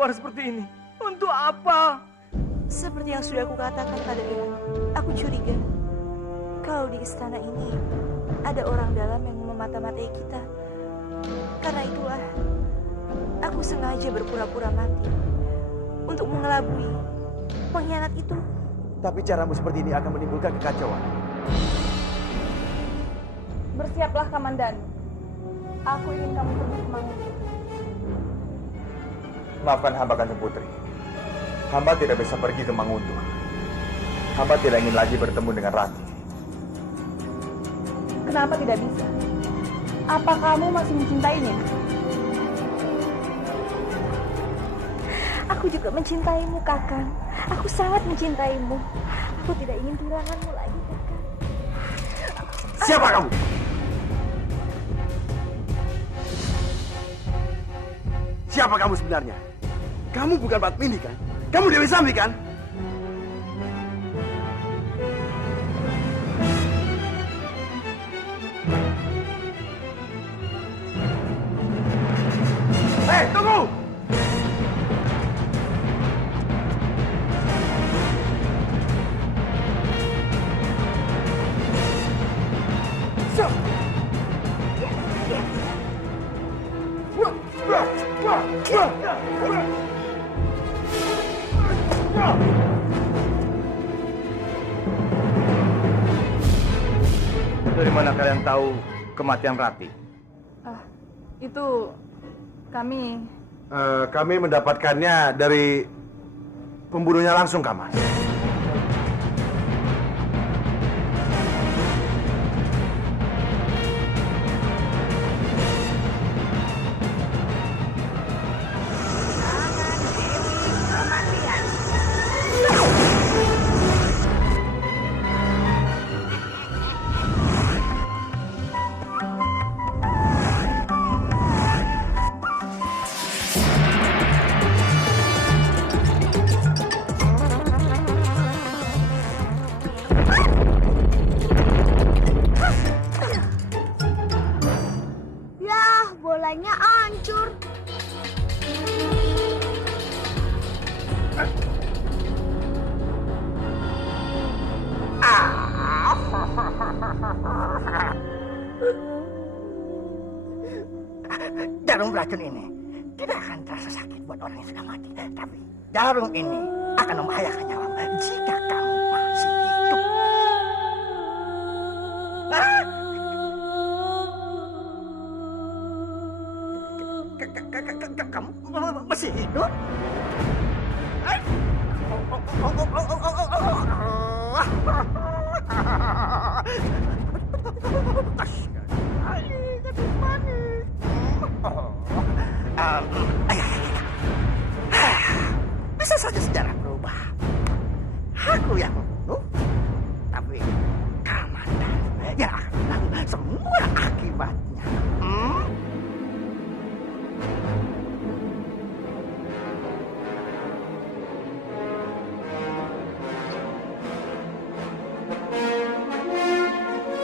keluar seperti ini? Untuk apa? Seperti yang sudah aku katakan padanya, aku curiga kalau di istana ini ada orang dalam yang memata-matai kita. Karena itulah aku sengaja berpura-pura mati untuk mengelabui pengkhianat itu. Tapi caramu seperti ini akan menimbulkan kekacauan. Bersiaplah, Kamandan. Aku ingin kamu pergi ke Mangundu. Maafkan hamba, Kanjeng Putri. Hamba tidak bisa pergi ke Mangundu. Hamba tidak ingin lagi bertemu dengan Rati. Kenapa tidak bisa? Apa kamu masih mencintainya? Aku juga mencintaimu, Kakang. Aku sangat mencintaimu. Aku tidak ingin kehilanganmu lagi, Kakang. Siapa kamu? Siapa kamu sebenarnya? Kamu bukan Padmini kan? Kamu Dewi Sambi kan? Hei, tunggu! Dari mana kalian tahu kematian Rati? Itu kami Kami mendapatkannya dari pembunuhnya langsung, Kamas. Bolanya hancur. Jarum racun ini tidak akan terasa sakit buat orang yang sudah mati. Tapi jarum ini akan membahayakan nyawamu jika kamu masih hidup. Kamu masih hidup? Bisa saja sejarah berubah. Aku yang membunuh, tapi Kamandan yang akan menanggung semua akibatnya.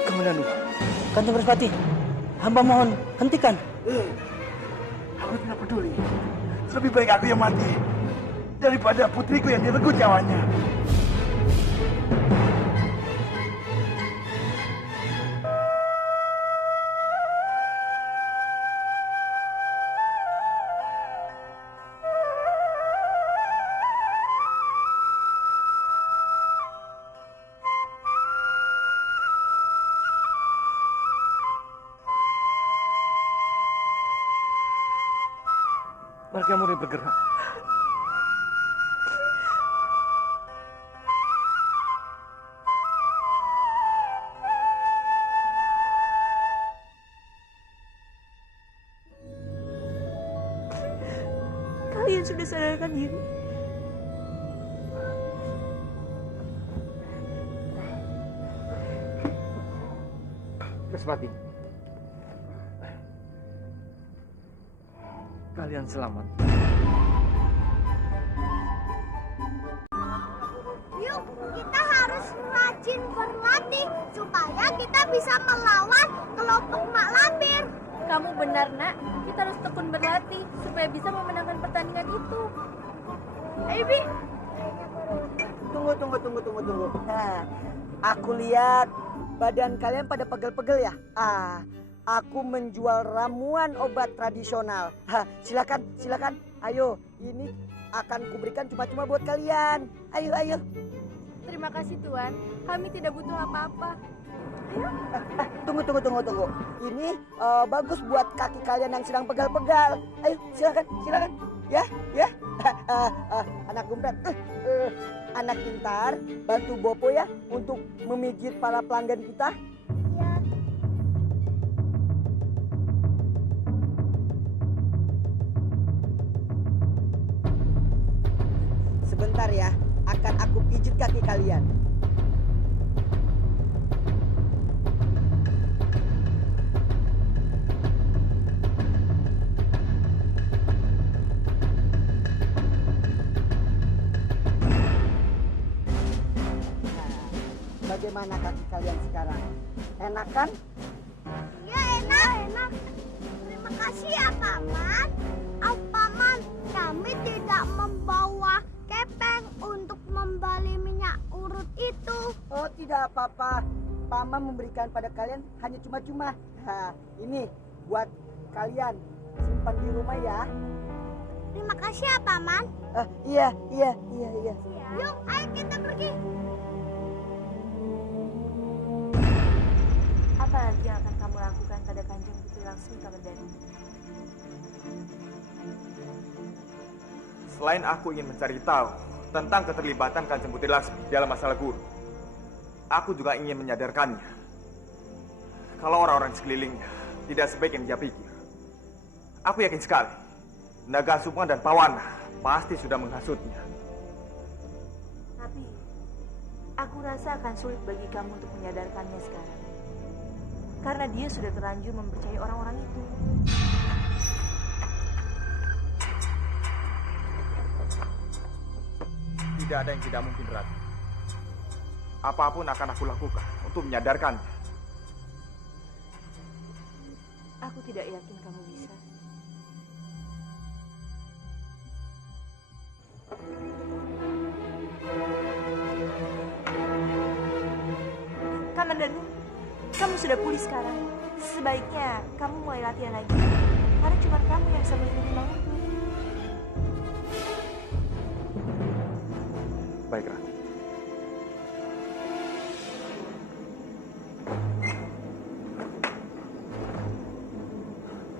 Komandan, Kanjeng Respati, hamba mohon hentikan. Aku tidak peduli. Lebih baik aku yang mati daripada putriku yang direnggut nyawanya. Mereka mulai bergerak. Kalian sudah sadarkan diri? Respati, kalian selamat. Yuk, kita harus rajin berlatih supaya kita bisa melawan kelompok mak lampir. Kamu benar, Nak. Kita harus tekun berlatih supaya bisa memenangkan pertandingan itu. Ayo, Bi. Tunggu. Nah, aku lihat badan kalian pada pegel-pegel ya. Aku menjual ramuan obat tradisional. Silakan. Ayo, ini akan kuberikan cuma-cuma buat kalian. Ayo. Terima kasih, Tuan. Kami tidak butuh apa-apa. Tunggu. Ini bagus buat kaki kalian yang sedang pegal-pegal. Ayo, silakan. Ya. Anak gumpet, anak pintar, bantu Bopo ya untuk memijit para pelanggan kita. Sebentar ya, akan aku pijit kaki kalian. Bagaimana kaki kalian sekarang? Enak kan? Ya enak. Terima kasih ya Paman. Paman, kami tidak membawa kepeng untuk membeli minyak urut itu. Oh tidak apa-apa. Paman memberikan pada kalian hanya cuma-cuma. Ini buat kalian. Simpan di rumah ya. Terima kasih ya Paman. Iya. Yuk, ayo kita pergi. Apa lagi yang akan kamu lakukan pada Kanjeng Putri Laksmi, Kamandanu? Selain aku ingin mencari tahu tentang keterlibatan Kanjeng Putri Laksmi dalam masalah guru, aku juga ingin menyadarkannya kalau orang-orang sekelilingnya tidak sebaik yang dia pikir. Aku yakin sekali Naga Sukma dan Pawana pasti sudah menghasutnya. Tapi, aku rasa akan sulit bagi kamu untuk menyadarkannya sekarang. Karena dia sudah terlanjur mempercayai orang-orang itu. Tidak ada yang tidak mungkin, Ratu. Apapun akan aku lakukan untuk menyadarkannya. Aku tidak yakin kamu bisa. Kamandanu, kamu sudah pulih sekarang. Sebaiknya kamu mulai latihan lagi. Karena cuma kamu yang bisa melindungi Manguntu. Baik, Ratu.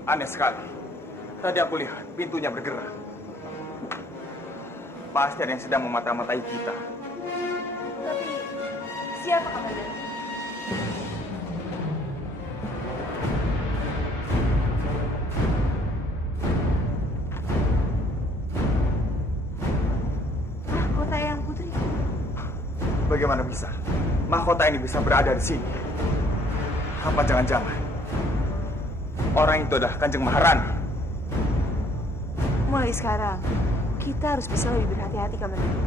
Aneh sekali. Tadi aku lihat pintunya bergerak. Pasti ada yang sedang memata-matai kita. Tapi, siapa Kamandanu? Mahkota yang putriku. Bagaimana bisa mahkota ini bisa berada di sini? Apa jangan-jangan orang itu adalah Kanjeng Maharani? Mulai sekarang, kita harus bisa lebih berhati-hati, Kamandanu.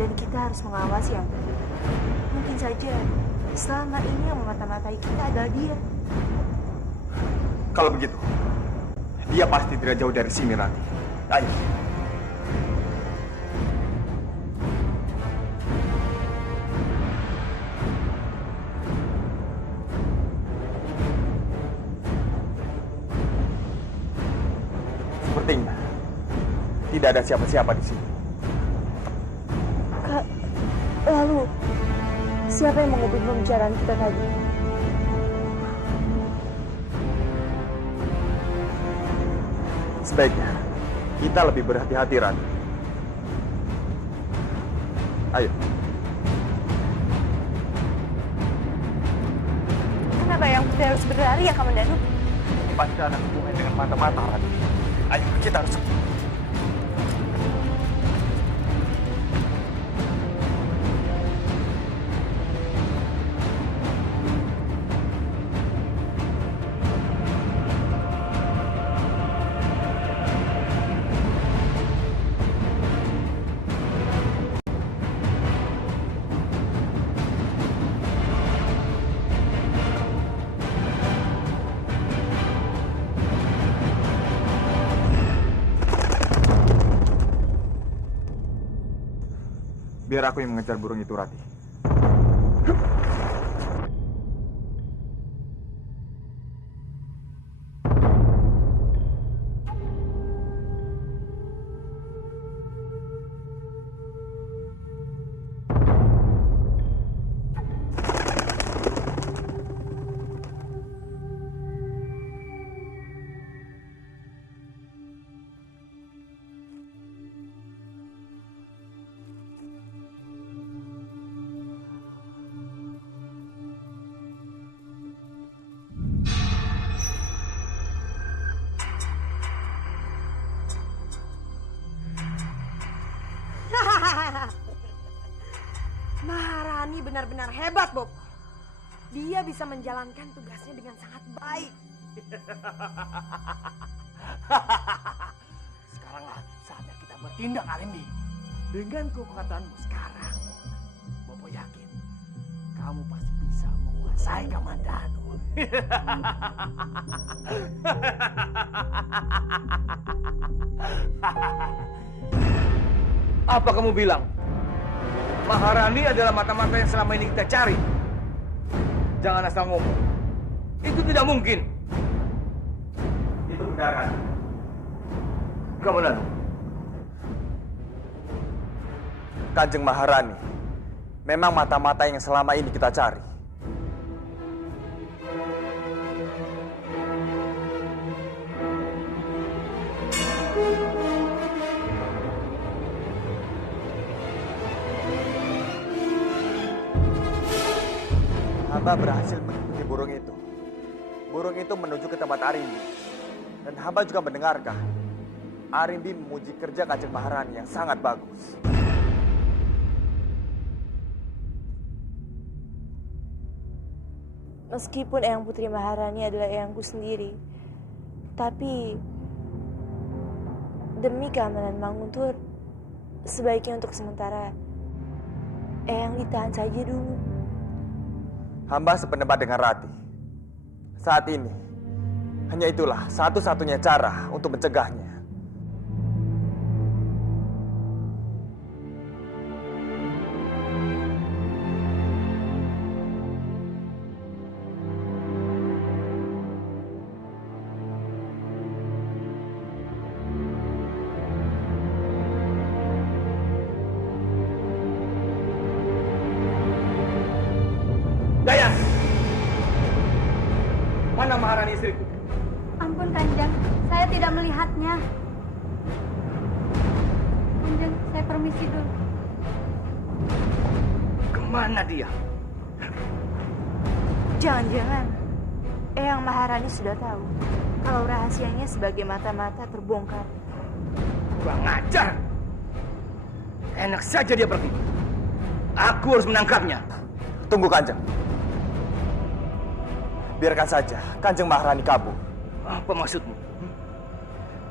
Dan kita harus mengawasi yang terjadi. Mungkin saja selama ini yang memata-matai kita adalah dia. Kalau begitu, dia pasti tidak jauh dari sini, Rati. Ayo. Sepertinya tidak ada siapa-siapa di sini. Lalu, siapa yang mengubah pembicaraan kita tadi? Sebaiknya kita lebih berhati-hati, Rati. Ayo. Kenapa yang putri harus berlari ya, Kamandanu? Ini pasti ada hubungan dengan mata-mata, Rati. Ayo, kita harus... Biar aku yang mengejar burung itu, Rati. Maharani benar-benar hebat, Bob. Dia bisa menjalankan tugasnya dengan sangat baik. Sekaranglah saatnya kita bertindak, Arimbi. Dengan kekuatanmu sekarang, Bobo yakin kamu pasti bisa menguasai Kamandanu. Apa kamu bilang? Maharani adalah mata-mata yang selama ini kita cari. Jangan asal ngomong. Itu tidak mungkin. Itu benar, kan? Kamandanu. Kanjeng Maharani memang mata-mata yang selama ini kita cari. Hamba berhasil mengikuti burung itu. Burung itu menuju ke tempat Arimbi. Dan hamba juga mendengarkan Arimbi memuji kerja Kanjeng Maharani yang sangat bagus. Meskipun Eyang Putri Maharani adalah eyangku sendiri, tapi demi keamanan Manguntur, sebaiknya untuk sementara Eyang ditahan saja dulu. Hamba sependapat dengan Rati. Saat ini, hanya itulah satu-satunya cara untuk mencegahnya. Daya! Mana Maharani istriku? Ampun Kanjeng, saya tidak melihatnya. Kanjeng, saya permisi dulu. Kemana dia? Jangan-jangan Eyang Maharani sudah tahu kalau rahasianya sebagai mata-mata terbongkar. Kurang ajar! Enak saja dia pergi. Aku harus menangkapnya. Tunggu, Kanjeng. Biarkan saja Kanjeng Maharani kabur. Apa maksudmu?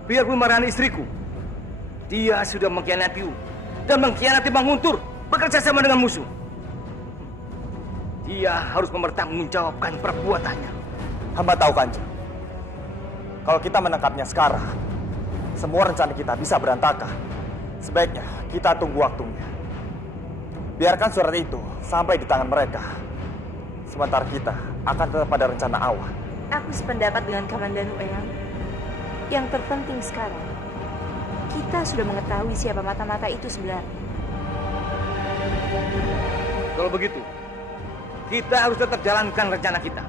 Biarpun Maharani istriku, dia sudah mengkhianatiku dan mengkhianati Manguntur, bekerja sama dengan musuh. Dia harus mempertanggungjawabkan perbuatannya. Hamba tahu, Kanjeng. Kalau kita menangkapnya sekarang, semua rencana kita bisa berantakan. Sebaiknya kita tunggu waktunya. Biarkan surat itu sampai di tangan mereka. Sementara kita akan tetap pada rencana awal. Aku sependapat dengan Kamandanu Eyang. Yang terpenting sekarang, kita sudah mengetahui siapa mata-mata itu sebenarnya. Kalau begitu, kita harus tetap jalankan rencana kita.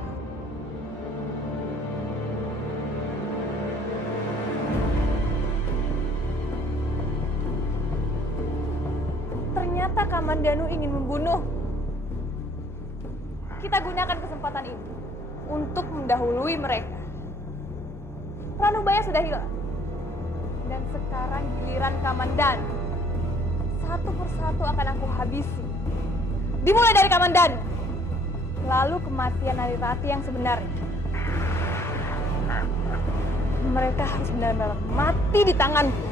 Ternyata Kamandanu ingin membunuh. Kita gunakan kesempatan ini untuk mendahului mereka. Ranubaya sudah hilang. Dan sekarang giliran Kamandanu. Satu persatu akan aku habisi. Dimulai dari Kamandanu. Lalu kematian Narirati yang sebenarnya. Mereka harus benar-benar mati di tanganku.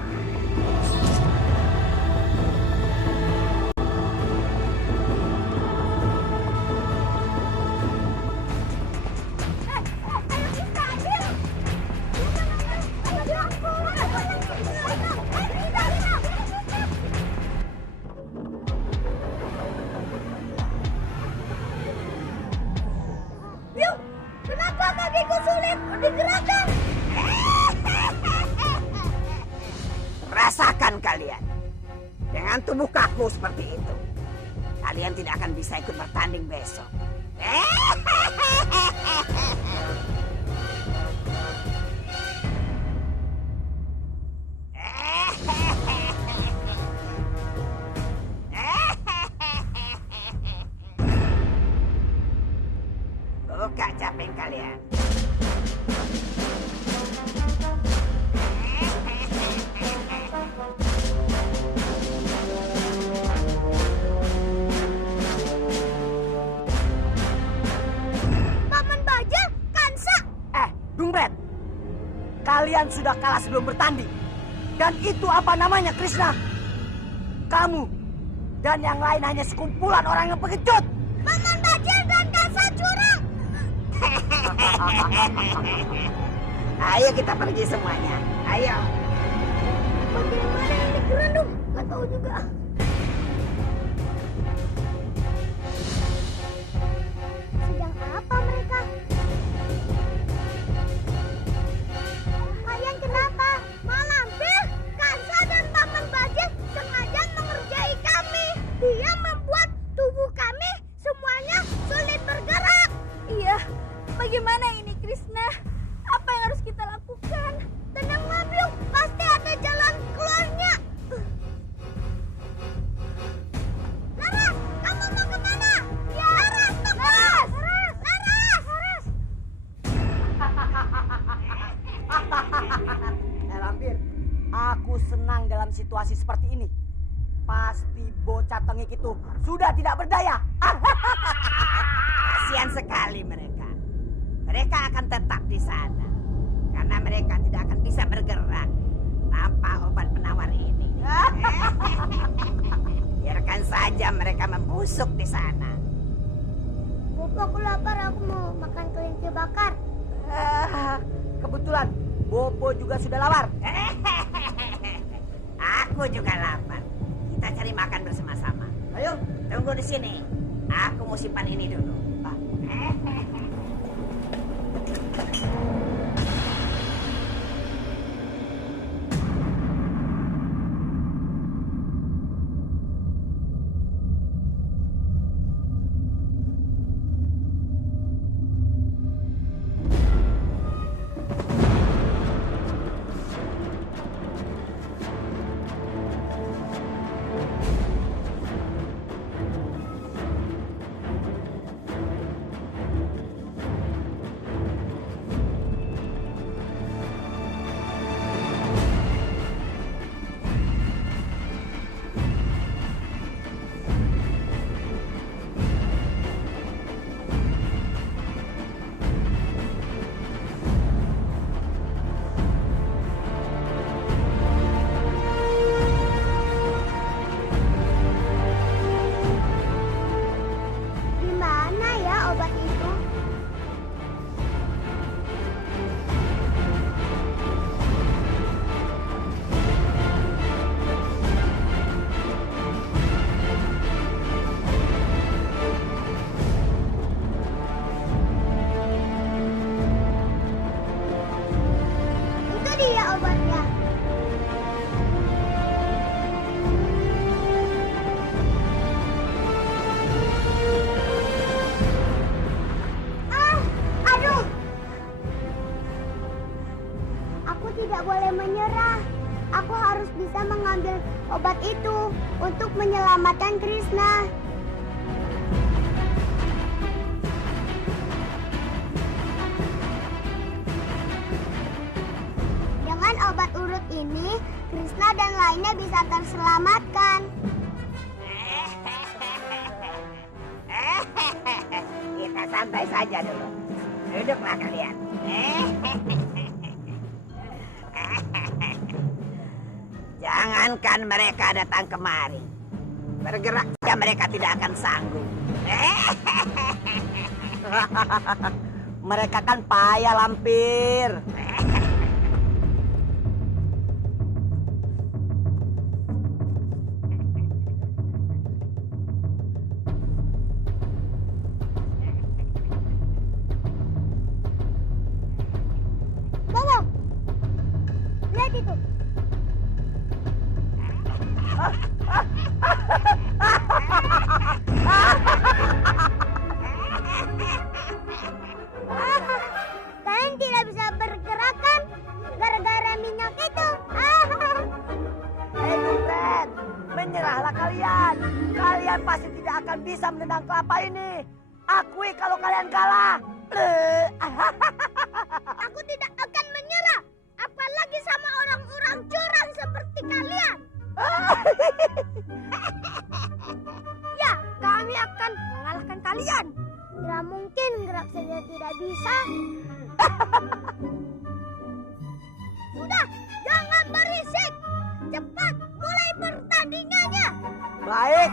aku sulit digerakkan. Rasakan kalian. Dengan tubuh kaku seperti itu, kalian tidak akan bisa ikut bertanding besok. Buka caping kalian. Paman Bajel, Kansa. Dungbret, kalian sudah kalah sebelum bertanding. Dan itu apa namanya, Krishna? Kamu dan yang lain hanya sekumpulan orang yang pengecut. Paman Bajel dan Kansa curang. Ayo kita pergi semuanya. Ayo. Bagaimana ini kerandung? Gak tahu juga. Sedang apa mereka? Kalian kenapa? Malampir, Kansa dan Paman Bajel sengaja mengerjai kami. Dia membuat tubuh kami semuanya sulit bergerak. Iya, bagaimana ini Krishna? Apa yang harus kita lakukan? Tenanglah, Biung. Pasti ada jalan keluarnya. Laras, kamu mau kemana? Ya. Laras, tunggu. Laras. Lampir, aku senang dalam situasi seperti ini. Pasti bocah tengik itu sudah tidak berdaya. Kasihan sekali mereka. Mereka akan tetap di sana. Karena mereka tidak akan bisa bergerak tanpa obat penawar ini. Biarkan saja mereka membusuk di sana. Bobo, aku lapar. Aku mau makan kelinci bakar. Kebetulan Bobo juga sudah lapar. Aku juga lapar. Kita cari makan bersama-sama. Ayo, tunggu di sini. Aku mau simpan ini dulu. Di mana ya obat itu? Itu dia obatnya. Aduh. Aku tidak boleh menyerah. Aku harus bisa mengambil obat itu untuk menyelamatkan Krishna. Dengan obat urut ini, Krishna dan lainnya bisa terselamatkan. Kita santai saja dulu. Duduklah kalian. Jangankan mereka datang kemari. Bergerak saja mereka tidak akan sanggup. Mereka kan payah, Lampir. Kalian pasti tidak akan bisa menendang kelapa ini. Akui kalau kalian kalah. Aku tidak akan menyerah. Apalagi sama orang-orang curang seperti kalian. Ya, kami akan mengalahkan kalian. Tidak mungkin gerak saja tidak bisa. Sudah, jangan berisik. Cepat mulai pertandingannya. Baik.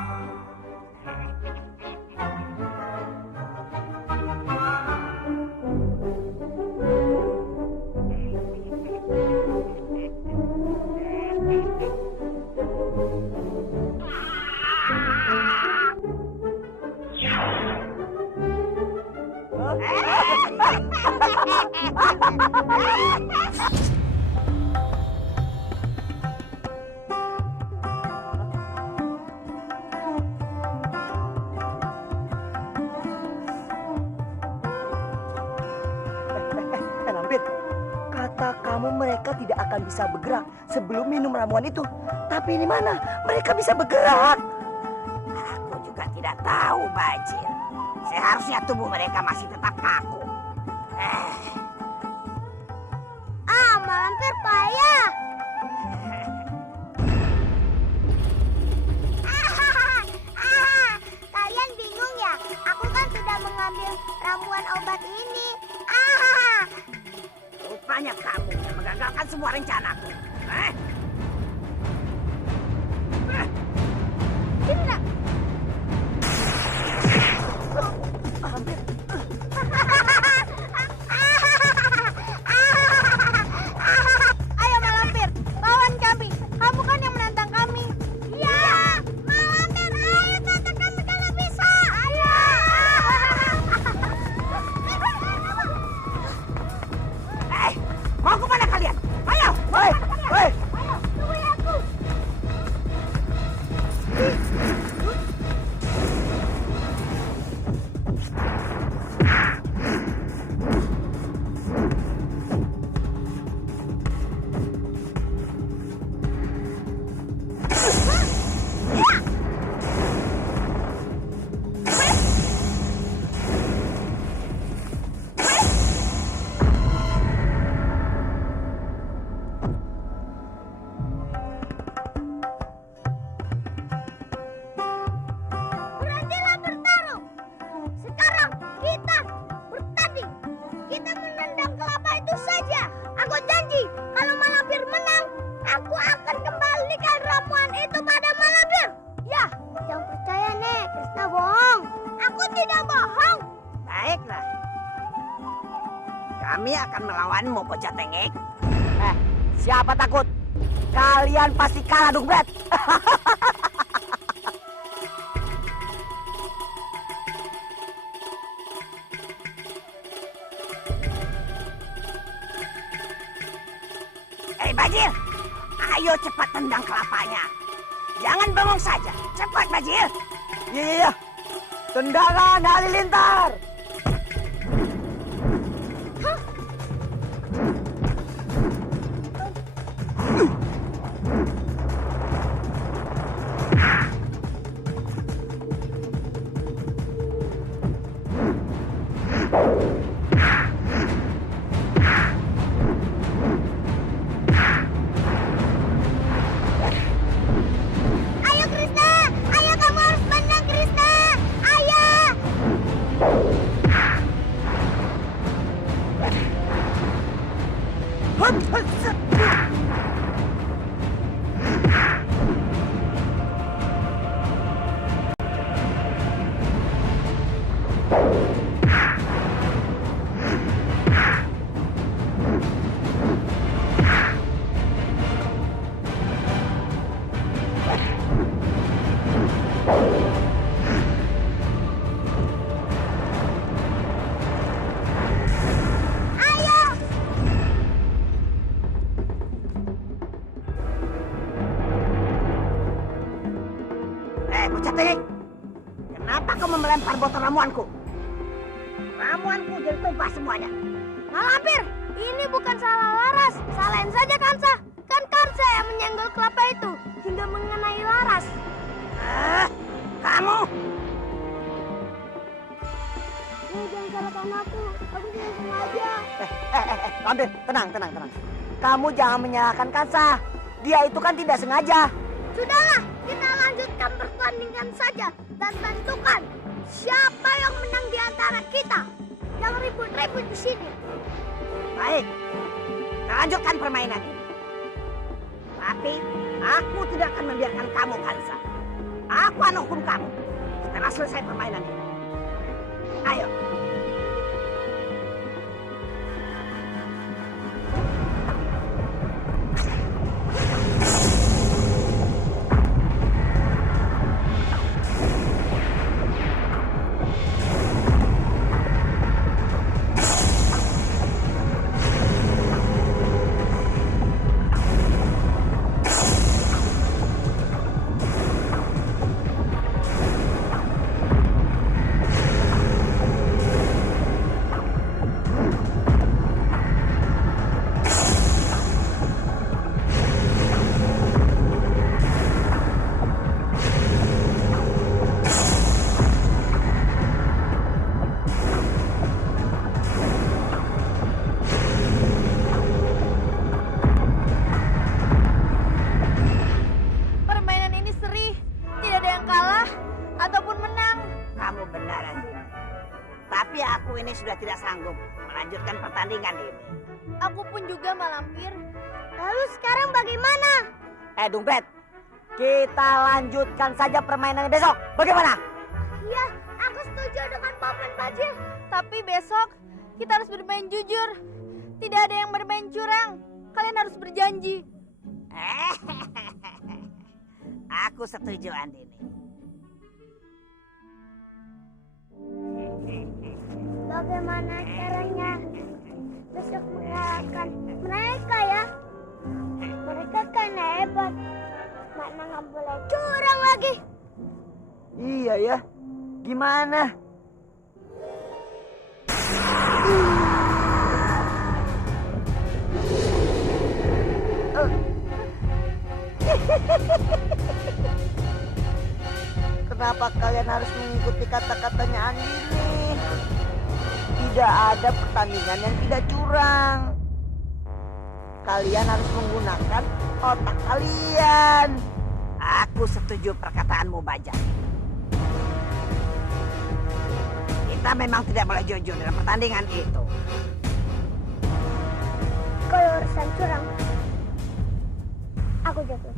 Lampir, kata kamu mereka tidak akan bisa bergerak sebelum minum ramuan itu. Tapi ini mana? Mereka bisa bergerak. Aku juga tidak tahu, Bajil. Seharusnya tubuh mereka masih tetap kaku. Malampir payah. Kalian bingung ya? Aku kan sudah mengambil ramuan obat ini. Rupanya kamu yang menggagalkan semua rencanaku. Tidak. Ayo Malampir, lawan kami. Kamu kan yang menantang kami. Iya, Malampir, ayo tantang kami kalau bisa. Ayo. Mau kemana kalian? Ayo! Hei, hei. Tunggu aku. Berhentilah bertarung. Sekarang kita bertanding. Kita menendang kelapa itu saja. Aku janji kalau Malampir menang, aku akan kembalikan ramuan itu pada Malampir. Ya, jangan percaya nih, Krisna bohong. Aku tidak bohong. Baiklah. Kami akan melawanmu, bocah tengek. Siapa takut? Kalian pasti kalah, Dugbret. Bajil, ayo cepat tendang kelapanya. Jangan bengong saja. Cepat, Bajil. Iya. Tendangan halilintar. Ayo Krisna, ayo kamu harus menang Krisna. Ayo. Bocah tengek. Kenapa kau melempar botol ramuanku? Ramuanku jadi tumpah semuanya. Malampir, ini bukan salah Laras. Salahin saja Kansa. Kan Kansa yang menyenggol kelapa itu hingga mengenai Laras. Kamu maafkan aku tidak sengaja. Lampir, tenang. Kamu jangan menyalahkan Kansa. Dia itu kan tidak sengaja. Sudahlah, kita lanjutkan pertandingan saja dan tentukan siapa yang menang di antara kita. Jangan ribut-ribut di sini. Baik, kita lanjutkan permainan ini. Tapi aku tidak akan membiarkan kamu, Kansa. Aku akan hukum kamu setelah selesai permainan ini. Ayo. Permainan ini seri, tidak ada yang kalah ataupun menang. Kamu benar, Andini. Tapi aku ini sudah tidak sanggup melanjutkan pertandingan ini. Aku pun juga, Malampir. Lalu sekarang bagaimana? Dompet, kita lanjutkan saja permainannya besok. Bagaimana? Iya, aku setuju dengan Paman Bajil. Tapi besok kita harus bermain jujur. Tidak ada yang bermain curang. Kalian harus berjanji. Aku setuju, Andini. Bagaimana caranya besok mengalahkan mereka ya? Mereka kan hebat. Mana nggak boleh curang lagi. Iya ya. Gimana? Kenapa kalian harus mengikuti kata-katanya Andini? Tidak ada pertandingan yang tidak curang. Kalian harus menggunakan otak kalian. Aku setuju perkataanmu, Bajak. Kita memang tidak boleh jujur dalam pertandingan itu. Kalau urusan curang, aku jago.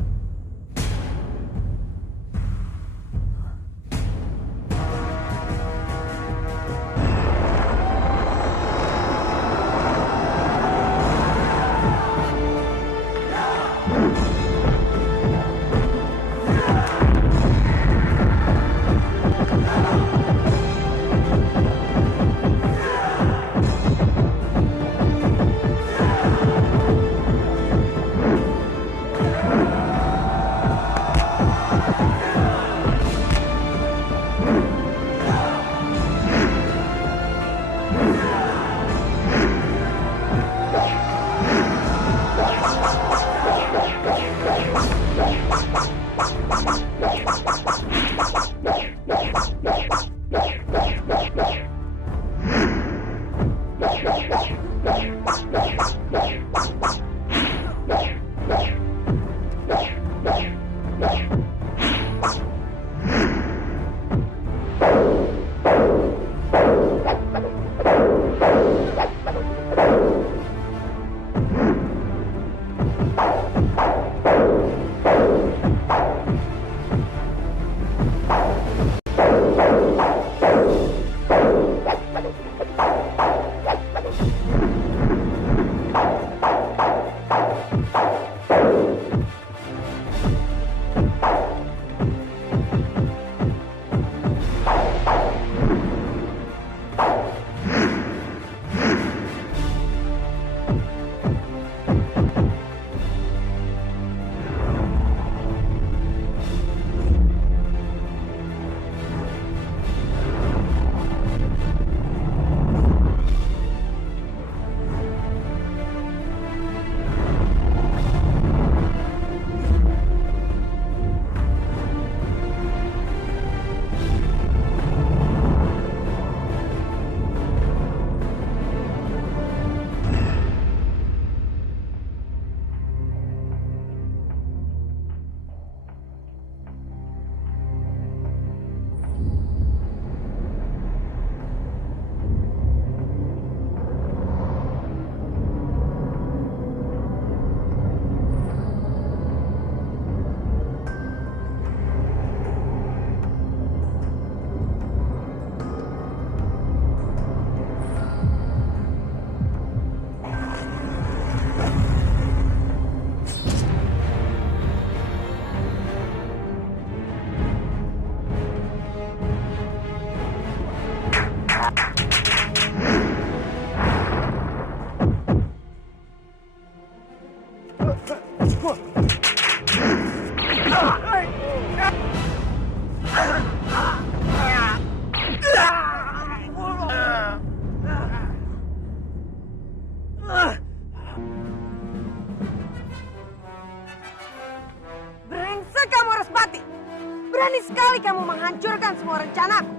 menghancurkan semua rencanaku.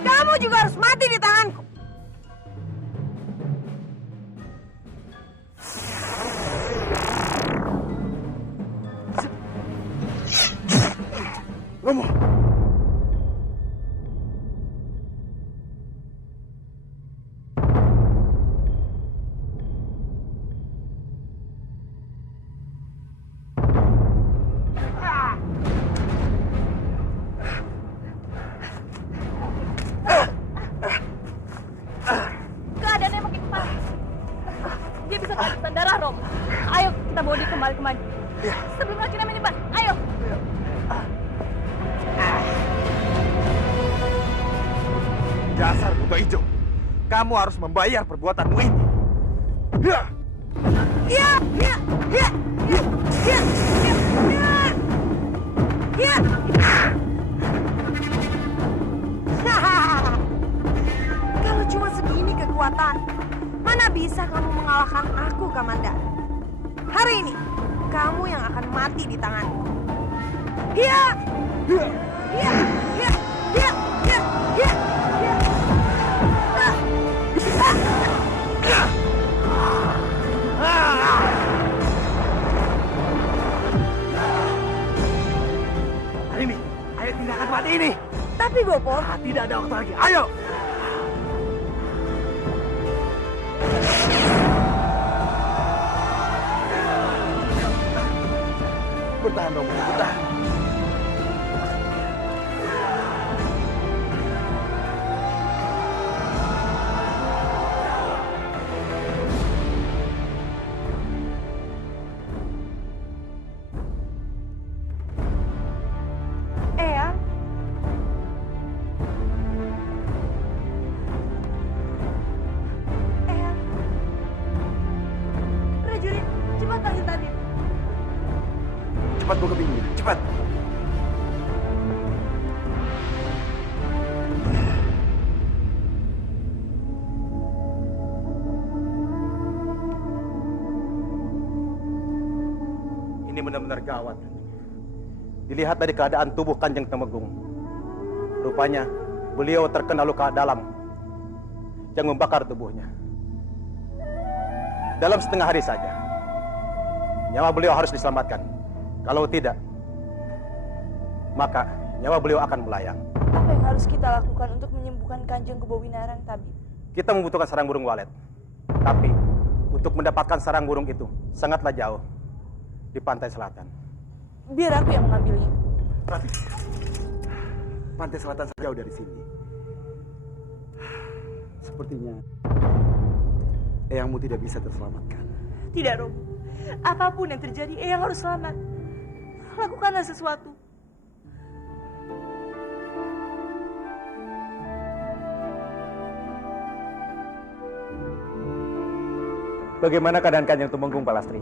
Kamu juga harus mati di tanganku. Romo. Keadaannya makin parah. Dia bisa kehabisan darah, Rom. Ayo kita bawa dia kembali ke Maju. Sebelum akhirnya menyebar. Ayo. Dasar buta hijau. Kamu harus membayar perbuatanmu ini. Ya. Ya, ya, ya, ya, ya, ya, ya, ya. Kalau cuma segini kekuatan, mana bisa kamu mengalahkan aku, Kamanda? Hari ini, kamu yang akan mati di tanganku. Ya, ya, ya, ya, ya, ya, ya, ya. Arimi, ayo tinggalkan tempat ini. Tapi Bopo, Tidak ada waktu lagi. Ayo. Bertahan, Romo. Bertahan. Eyang. Eyang. Prajurit, cepat panggil tabib. Cepat buka pintunya. Cepat. Ini benar-benar gawat. Dilihat dari keadaan tubuh Kanjeng Temenggung. Rupanya beliau terkena luka dalam yang membakar tubuhnya. Dalam setengah hari saja, nyawa beliau harus diselamatkan. Kalau tidak, maka nyawa beliau akan melayang. Apa yang harus kita lakukan untuk menyembuhkan Kanjeng Kebawinarang, tabib? Kita membutuhkan sarang burung walet. Tapi, untuk mendapatkan sarang burung itu sangatlah jauh di pantai selatan. Biar aku yang mengambilnya. Rati. Pantai selatan jauh dari sini. Sepertinya Eyangmu tidak bisa terselamatkan. Tidak, Romo. Apapun yang terjadi, Eyang harus selamat. Lakukanlah sesuatu. Bagaimana keadaan Kanjeng Temenggung, Palastri?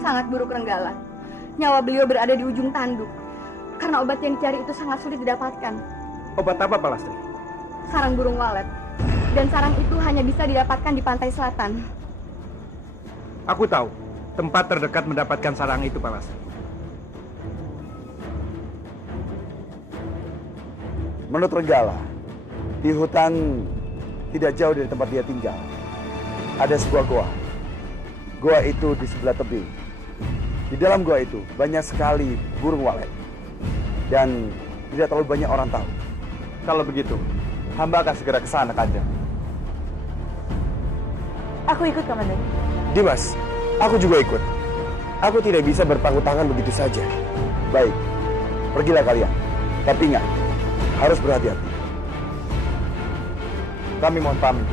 Sangat buruk, Renggala. Nyawa beliau berada di ujung tanduk. Karena obat yang dicari itu sangat sulit didapatkan. Obat apa, Palastri? Sarang burung walet. Dan sarang itu hanya bisa didapatkan di pantai selatan. Aku tahu tempat terdekat mendapatkan sarang itu, Palastri. Menurut Renggala, di hutan tidak jauh dari tempat dia tinggal, ada sebuah goa. Goa itu di sebelah tebing. Di dalam goa itu banyak sekali burung walet. Dan tidak terlalu banyak orang tahu. Kalau begitu, hamba akan segera ke sana, Kanjeng. Aku ikut, Komandan. Dimas, aku juga ikut. Aku tidak bisa berpangku tangan begitu saja. Baik, pergilah kalian. Tapi ingat, harus berhati-hati. Kami mohon pamit.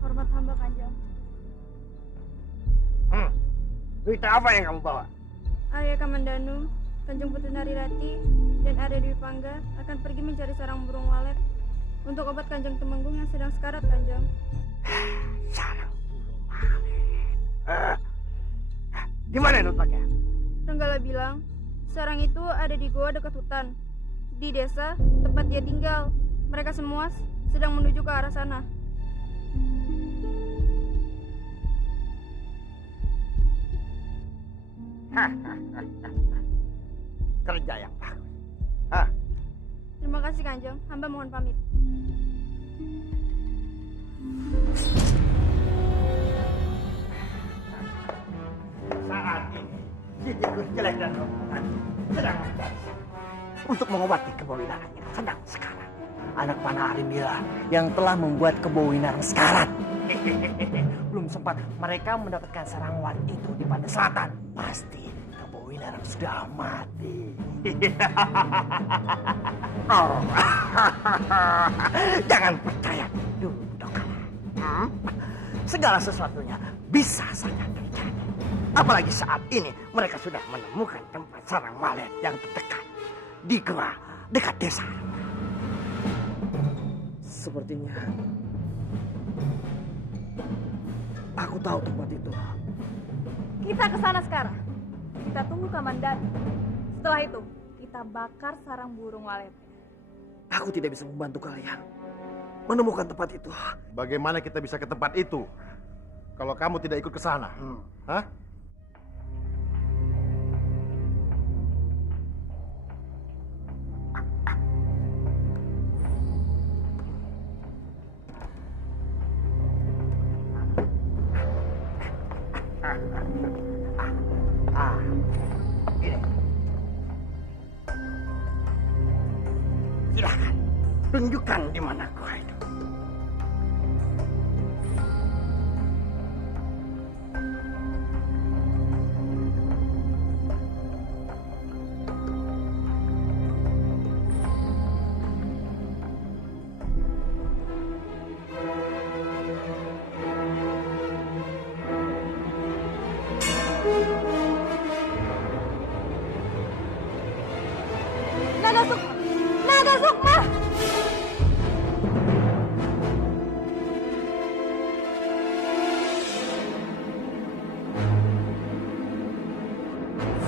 Hormat hamba, Kanjeng. Berita apa yang kamu bawa? Arya Kamandanu, Kanjeng Putri Narirati, dan Arya Dwi Pangga akan pergi mencari sarang burung walet untuk obat Kanjeng Temenggung yang sedang sekarat, Kanjeng. Sarang burung walet. Di mana letaknya? Renggala bilang, sarang itu ada di goa dekat hutan, di desa tempat dia tinggal. Mereka semua sedang menuju ke arah sana. Kerja yang bagus. Terima kasih Kanjeng, hamba mohon pamit. Saat ini, si tikus jelek dan rombongan sedang mencari untuk mengobati kebawinaan yang sedang sekarat. Anak panah Arindila yang telah membuat kebawinaan sekarat. Belum sempat mereka mendapatkan sarangwan itu di pantai selatan. Pasti kebawinaan sudah mati. Oh. Jangan percaya dulu, Dokala. Segala sesuatunya bisa saja terjadi. Apalagi saat ini mereka sudah menemukan tempat sarang walet yang terdekat di gua dekat desa. Sepertinya aku tahu tempat itu. Kita ke sana sekarang. Kita tunggu Kamandanu. Setelah itu, kita bakar sarang burung walet. Aku tidak bisa membantu kalian menemukan tempat itu. Bagaimana kita bisa ke tempat itu kalau kamu tidak ikut ke sana? Hah? Ini. Silakan tunjukkan di mana gua itu. Naga Sukma! Naga Sukma!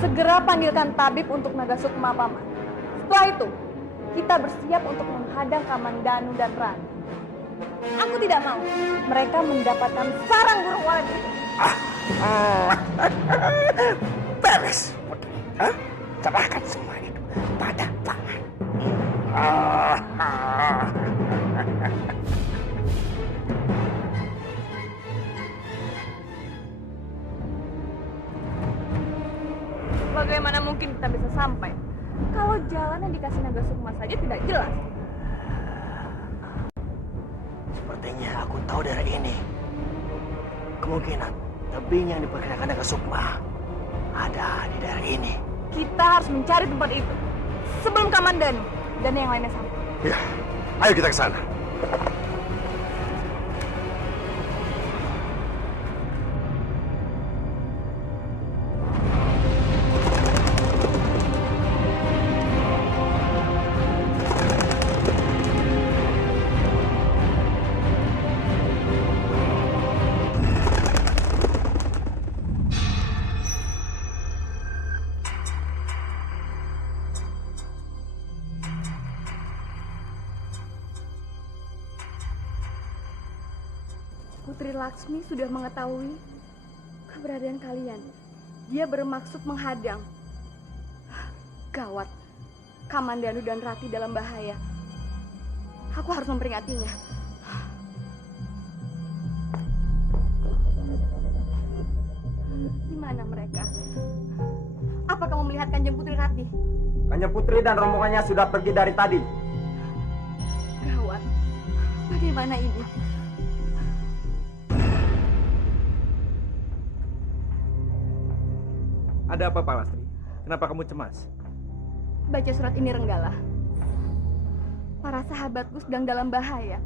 Segera panggilkan tabib untuk Naga Sukma, Paman. Setelah itu, kita bersiap untuk menghadang Kamandanu dan Rani. Aku tidak mau mereka mendapatkan sarang burung walet itu. Beres, Putri. Serahkan semua itu pada Paman. Bagaimana mungkin kita bisa sampai kalau jalan yang dikasih Naga Sukma saja tidak jelas? Sepertinya aku tahu daerah ini. Kemungkinan tebing yang diperkirakan Naga Sukma ada di daerah ini. Kita harus mencari tempat itu sebelum Kamandanu dan yang lainnya sampai. Ya, ayo kita ke sana. Putri Laksmi sudah mengetahui keberadaan kalian. Dia bermaksud menghadang. Gawat, Kamandanu dan Rati dalam bahaya. Aku harus memperingatinya. Di mana mereka? Apa kamu melihat Kanjeng Putri Rati? Kanjeng Putri dan rombongannya sudah pergi dari tadi. Gawat, bagaimana ini? Ada apa, Pak Lastri? Kenapa kamu cemas? Baca surat ini, Renggala. Para sahabatku sedang dalam bahaya.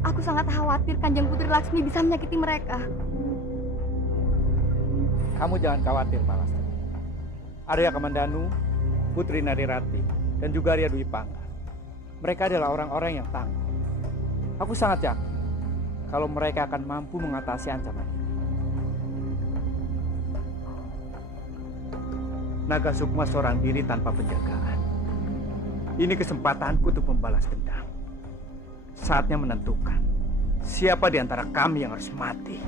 Aku sangat khawatir Kanjeng Putri Laksmi bisa menyakiti mereka. Kamu jangan khawatir, Pak Lastri. Arya Kamandanu, Putri Narirati, dan juga Arya Dwi Pangga. Mereka adalah orang-orang yang tangguh. Aku sangat yakin kalau mereka akan mampu mengatasi ancaman ini. Naga Sukma seorang diri tanpa penjagaan. Ini kesempatanku untuk membalas dendam. saatnya menentukan siapa di antara kami yang harus mati.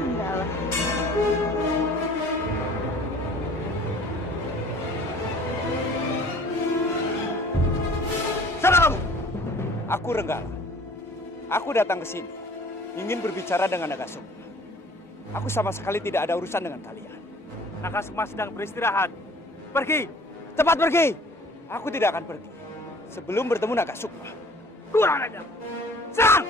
Enggak. Siapa kamu? Aku Renggala. Aku datang ke sini ingin berbicara dengan Naga Sukma. Aku sama sekali tidak ada urusan dengan kalian. Naga Sukma sedang beristirahat. Pergi! Cepat pergi! Aku tidak akan pergi sebelum bertemu Naga Sukma. Kurang ajar! Serang!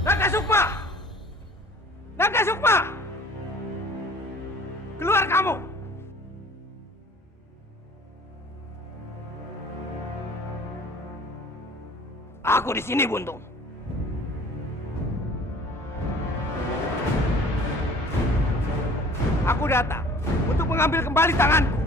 Naga Sukma! Naga Sukma! Keluar kamu! Aku di sini, Buntung. Aku datang untuk mengambil kembali tanganku.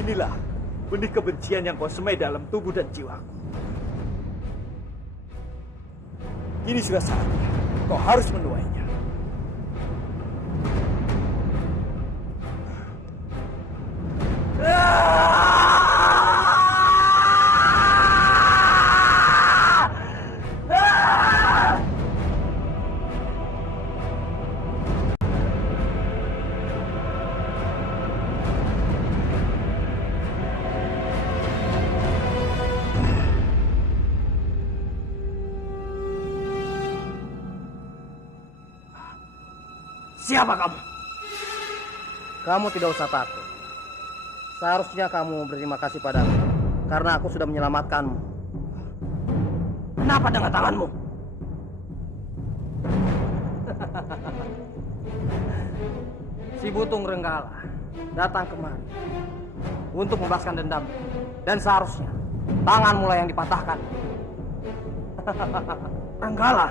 Inilah benih kebencian yang kau semai dalam tubuh dan jiwaku. Kini sudah saatnya kau harus menuainya. Siapa kamu? Kamu tidak usah takut. Seharusnya kamu berterima kasih padaku karena aku sudah menyelamatkanmu. Kenapa dengan tanganmu? Si Butung Renggala datang kemari untuk membalaskan dendam, dan seharusnya tanganmu lah yang dipatahkan. Renggala.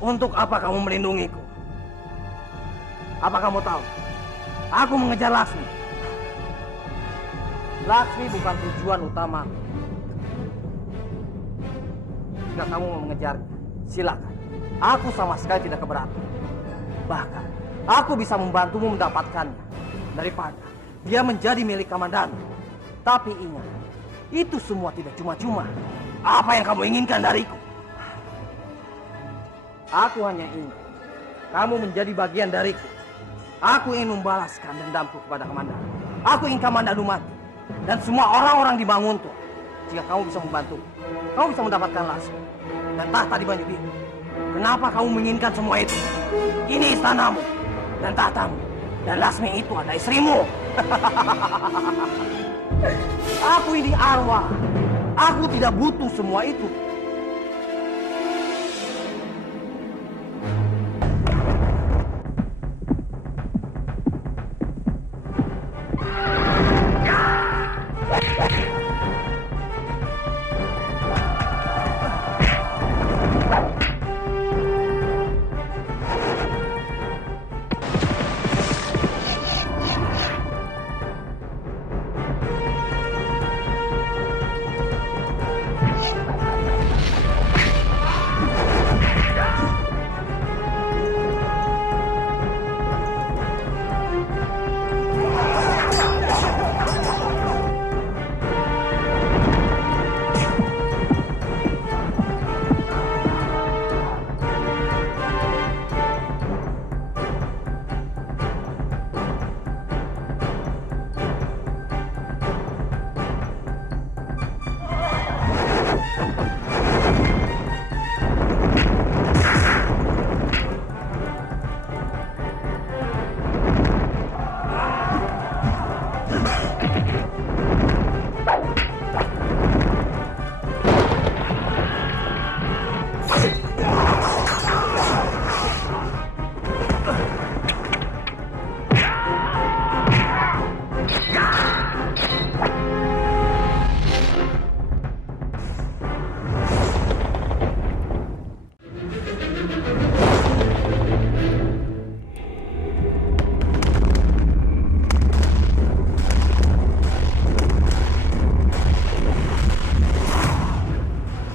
Untuk apa kamu melindungiku? Apa kamu tahu? Aku mengejar Laksmi. Laksmi bukan tujuan utama. Jika kamu mau mengejarnya, silakan. Aku sama sekali tidak keberatan. Bahkan, aku bisa membantumu mendapatkannya daripada dia menjadi milik Kamandanu. Tapi ingat, itu semua tidak cuma-cuma. Apa yang kamu inginkan dariku? Aku hanya ingin kamu menjadi bagian dariku. Aku ingin membalaskan dendamku kepada Kamandanu. Aku ingin Kamandanu mati. Dan semua orang-orang di Manguntuh. Jika kamu bisa membantu, kamu bisa mendapatkan Laksmi dan tahta di Banyu Biru. Kenapa kamu menginginkan semua itu? Ini istanamu dan tahtamu. Dan Laksmi itu adalah istrimu. Aku ini arwah. Aku tidak butuh semua itu.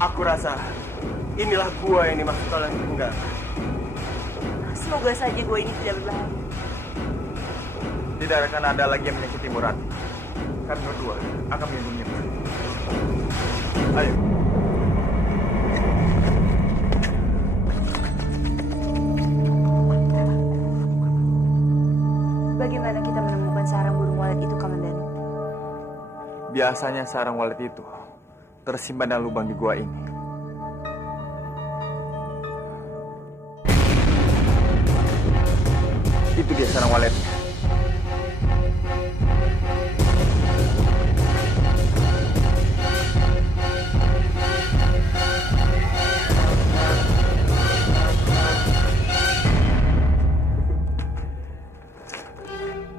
Aku rasa inilah gua yang dimaksud oleh Enggak. Semoga saja gua ini tidak berbahaya. Tidak akan ada lagi yang menyakiti Murati. Kami berdua akan melindungimu. Ayo. Bagaimana kita menemukan sarang burung walet itu, Kamandanu? Biasanya sarang walet itu tersimpan dalam lubang di gua ini. Itu dia sarang waletnya.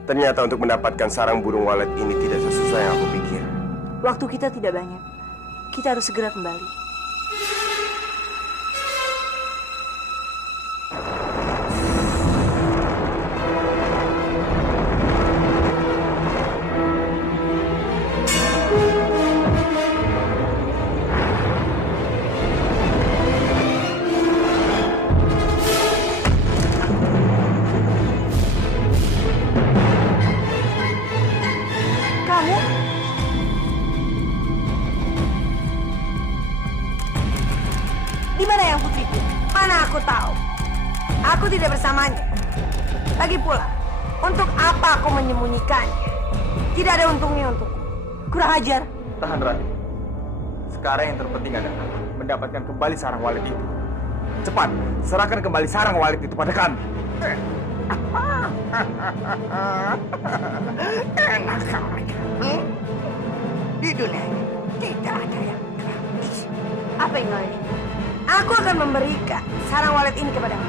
Ternyata untuk mendapatkan sarang burung walet ini tidak sesusah yang aku pikir. Waktu kita tidak banyak. Kita harus segera kembali. Kamu? Di mana yang putriku? Mana aku tahu? Aku tidak bersamanya. Lagi pula, untuk apa aku menyembunyikannya? Tidak ada untungnya untukku. Kurang ajar. Tahan, Rati. Sekarang yang terpenting adalah mendapatkan kembali sarang walet itu. Cepat, serahkan kembali sarang walet itu pada kami. Enak saja. Di dunia ini tidak ada yang gratis. Apa yang kau ingin? Aku akan memberikan sarang walet ini kepadamu.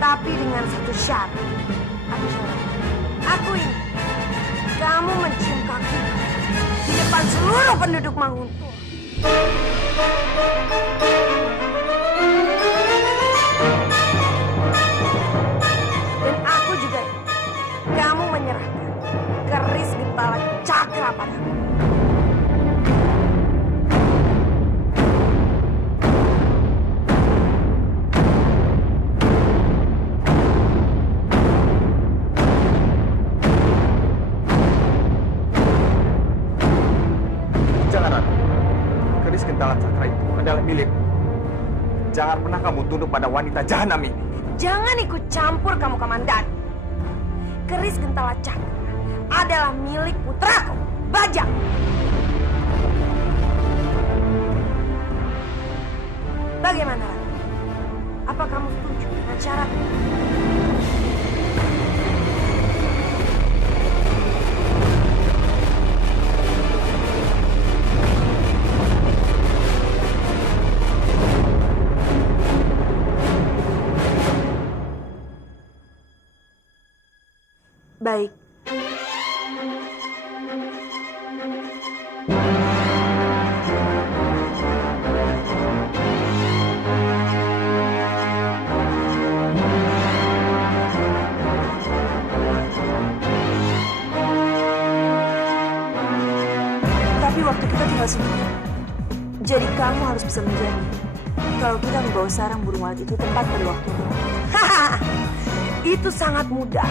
Tapi dengan satu syarat. Apa syarat? Aku ingin kamu mencium kakiku di depan seluruh penduduk Manguntuo. Dan aku juga ingin kamu menyerahkan keris Gentala Cakra padaku. Gentala Cakra itu adalah milikmu. Jangan pernah kamu tunduk pada wanita jahanam ini. Jangan ikut campur kamu, Kamandan. Keris Gentala Cakra adalah milik putraku, Bajang. Bagaimana, Ratu? Apa kamu setuju dengan syarat? Baik. Tapi waktu kita tinggal sedikit. Jadi kamu harus bisa menjamin kalau kita membawa sarang burung walet itu tepat pada waktunya. Hahaha, itu sangat mudah.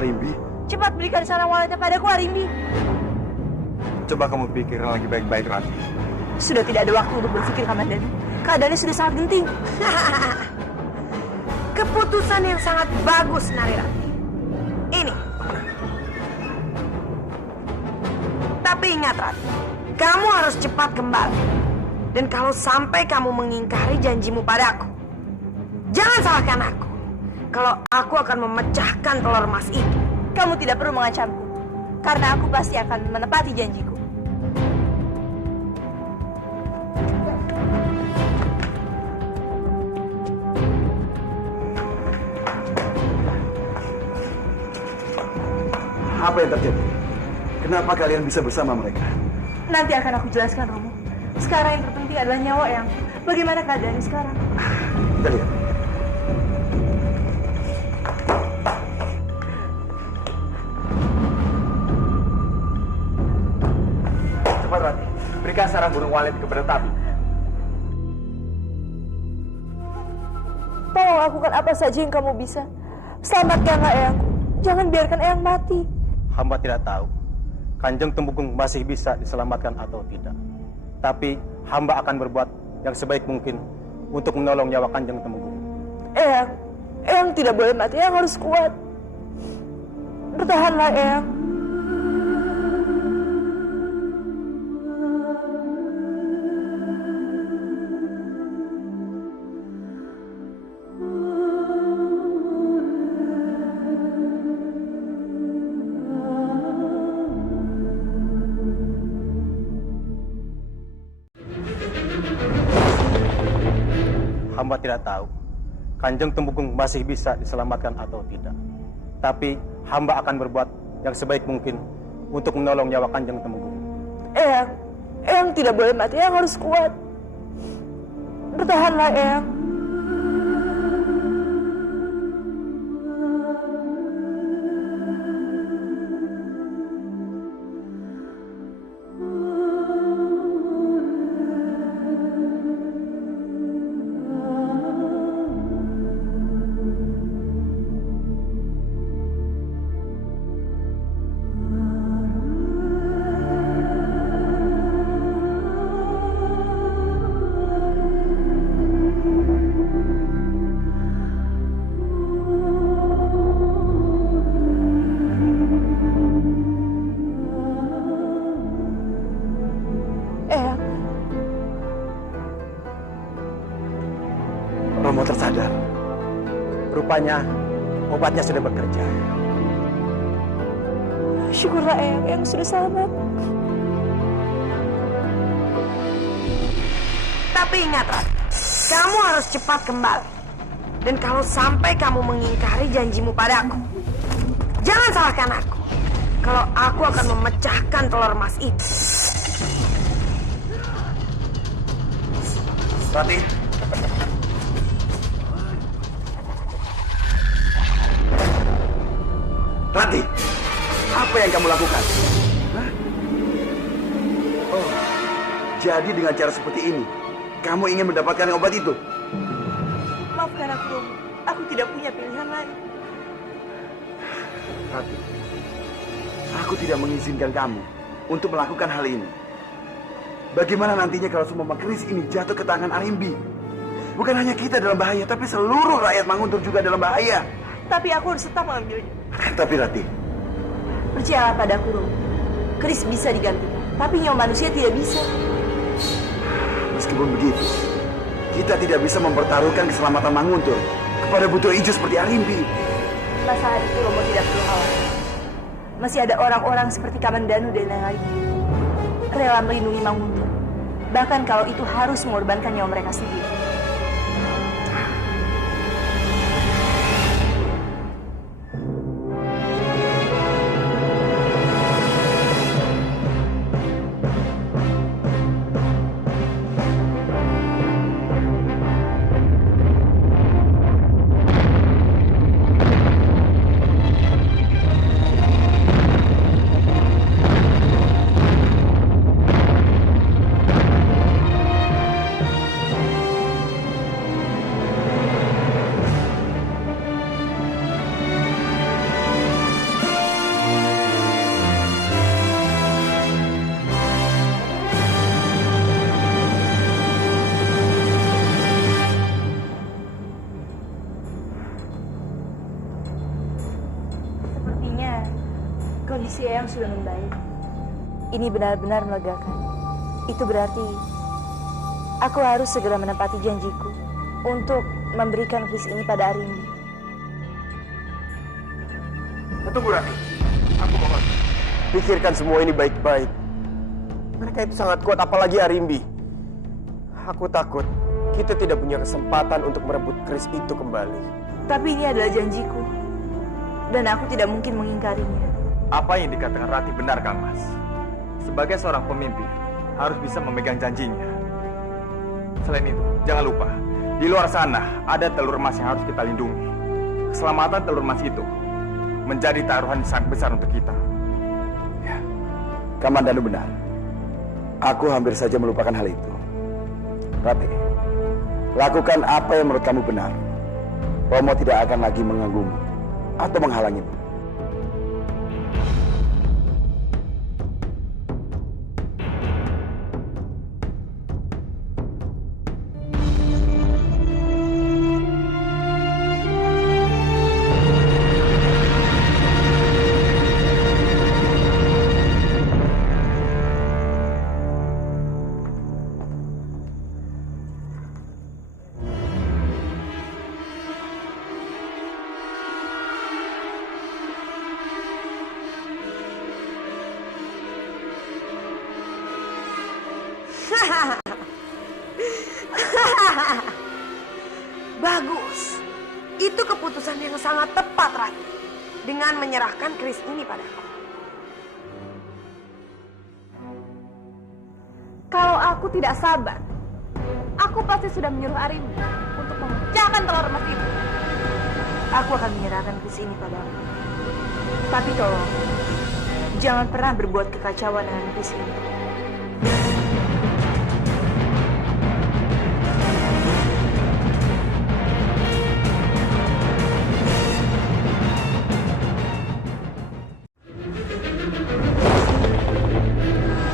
Arimbi? Cepat berikan sarang waletnya padaku, Arimbi. Coba kamu pikir lagi baik-baik, Rati. Sudah tidak ada waktu untuk berpikir, Kamandanu. Keadaannya sudah sangat genting. Keputusan yang sangat bagus, Narirati. Ini. Tapi ingat, Rati. Kamu harus cepat kembali. Dan kalau sampai kamu mengingkari janjimu padaku, jangan salahkan aku. Kalau aku akan memecahkan telur emas itu. Kamu tidak perlu mengancamku, karena aku pasti akan menepati janjiku. Apa yang terjadi? Kenapa kalian bisa bersama mereka? Nanti akan aku jelaskan, Romo. Sekarang yang terpenting adalah nyawa Eyang. Bagaimana keadaannya sekarang? Kita lihat. Cepat, Rati. Berikan sarang burung walet kepada Tabi. Tolong lakukan apa saja yang kamu bisa. Selamatkanlah Eyangku. Jangan biarkan Eyang mati. Hamba tidak tahu Kanjeng Temenggung masih bisa diselamatkan atau tidak. Tapi hamba akan berbuat yang sebaik mungkin untuk menolong nyawa Kanjeng Temenggung. Eyang tidak boleh mati. Eyang harus kuat. Bertahanlah, Eyang. Hamba tidak tahu Kanjeng Temenggung masih bisa diselamatkan atau tidak. Tapi hamba akan berbuat yang sebaik mungkin untuk menolong nyawa Kanjeng Temenggung. Eyang tidak boleh mati. Eyang harus kuat. Bertahanlah, Eyang. Romo tersadar. Rupanya obatnya sudah bekerja. Syukurlah, Eyang. Eyang sudah selamat. Tapi ingat, Rati. Kamu harus cepat kembali. Dan kalau sampai kamu mengingkari janjimu padaku, jangan salahkan aku. Kalau aku akan memecahkan telur emas itu. Rati. Rati, apa yang kamu lakukan? Hah? Oh, jadi dengan cara seperti ini, kamu ingin mendapatkan obat itu? Maafkan aku, Romo. Aku tidak punya pilihan lain. Rati, aku tidak mengizinkan kamu untuk melakukan hal ini. Bagaimana nantinya kalau semua keris ini jatuh ke tangan Arimbi? Bukan hanya kita dalam bahaya, tapi seluruh rakyat Manguntur juga dalam bahaya. Tapi aku harus tetap mengambilnya. Tapi Rati, percayalah padaku, Romo. Keris bisa digantikan, tapi nyawa manusia tidak bisa. Meskipun begitu, kita tidak bisa mempertaruhkan keselamatan Manguntur kepada butuh hijau seperti Arimbi. Masalah itu Romo tidak perlu khawatir. Masih ada orang-orang seperti Kamandanu dan yang lainnya rela melindungi Manguntur. Bahkan kalau itu harus mengorbankan nyawa mereka sendiri. kondisi Eyang sudah membaik. Ini benar-benar melegakan. Itu berarti aku harus segera menepati janjiku untuk memberikan keris ini pada Arimbi. Tunggu, Rati. Aku mohon. Pikirkan semua ini baik-baik. Mereka itu sangat kuat, apalagi Arimbi. Aku takut kita tidak punya kesempatan untuk merebut keris itu kembali. Tapi ini adalah janjiku. Dan aku tidak mungkin mengingkarinya. Apa yang dikatakan Rati benar, Kang Mas. Sebagai seorang pemimpin, harus bisa memegang janjinya. Selain itu, jangan lupa, di luar sana ada telur emas yang harus kita lindungi. Keselamatan telur emas itu menjadi taruhan sangat besar untuk kita. Ya, Kamandanu benar. Aku hampir saja melupakan hal itu. Rati, lakukan apa yang menurut kamu benar. Romo tidak akan lagi mengganggumu atau menghalangimu. Bagus. Itu keputusan yang sangat tepat, Rati. Dengan menyerahkan keris ini padaku. Kalau aku tidak sabar, aku pasti sudah menyuruh Arimbi untuk memecahkan telur emas itu. Aku akan menyerahkan keris ini padamu. Tapi tolong, jangan pernah berbuat kekacauan dengan keris ini.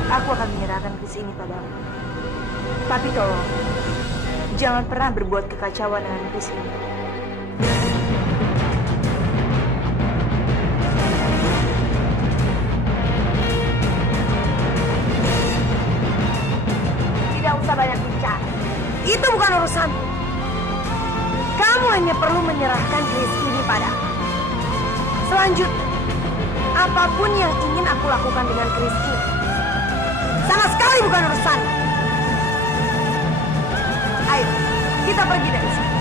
Aku akan menyerahkan keris ini padamu. Tapi tolong, jangan pernah berbuat kekacauan dengan keris ini. Tidak usah banyak bicara. Itu bukan urusanmu. Kamu hanya perlu menyerahkan keris ini padaku. Selanjutnya, apapun yang ingin aku lakukan dengan keris ini, sama sekali bukan urusan. Ayo, kita pergi dari sini.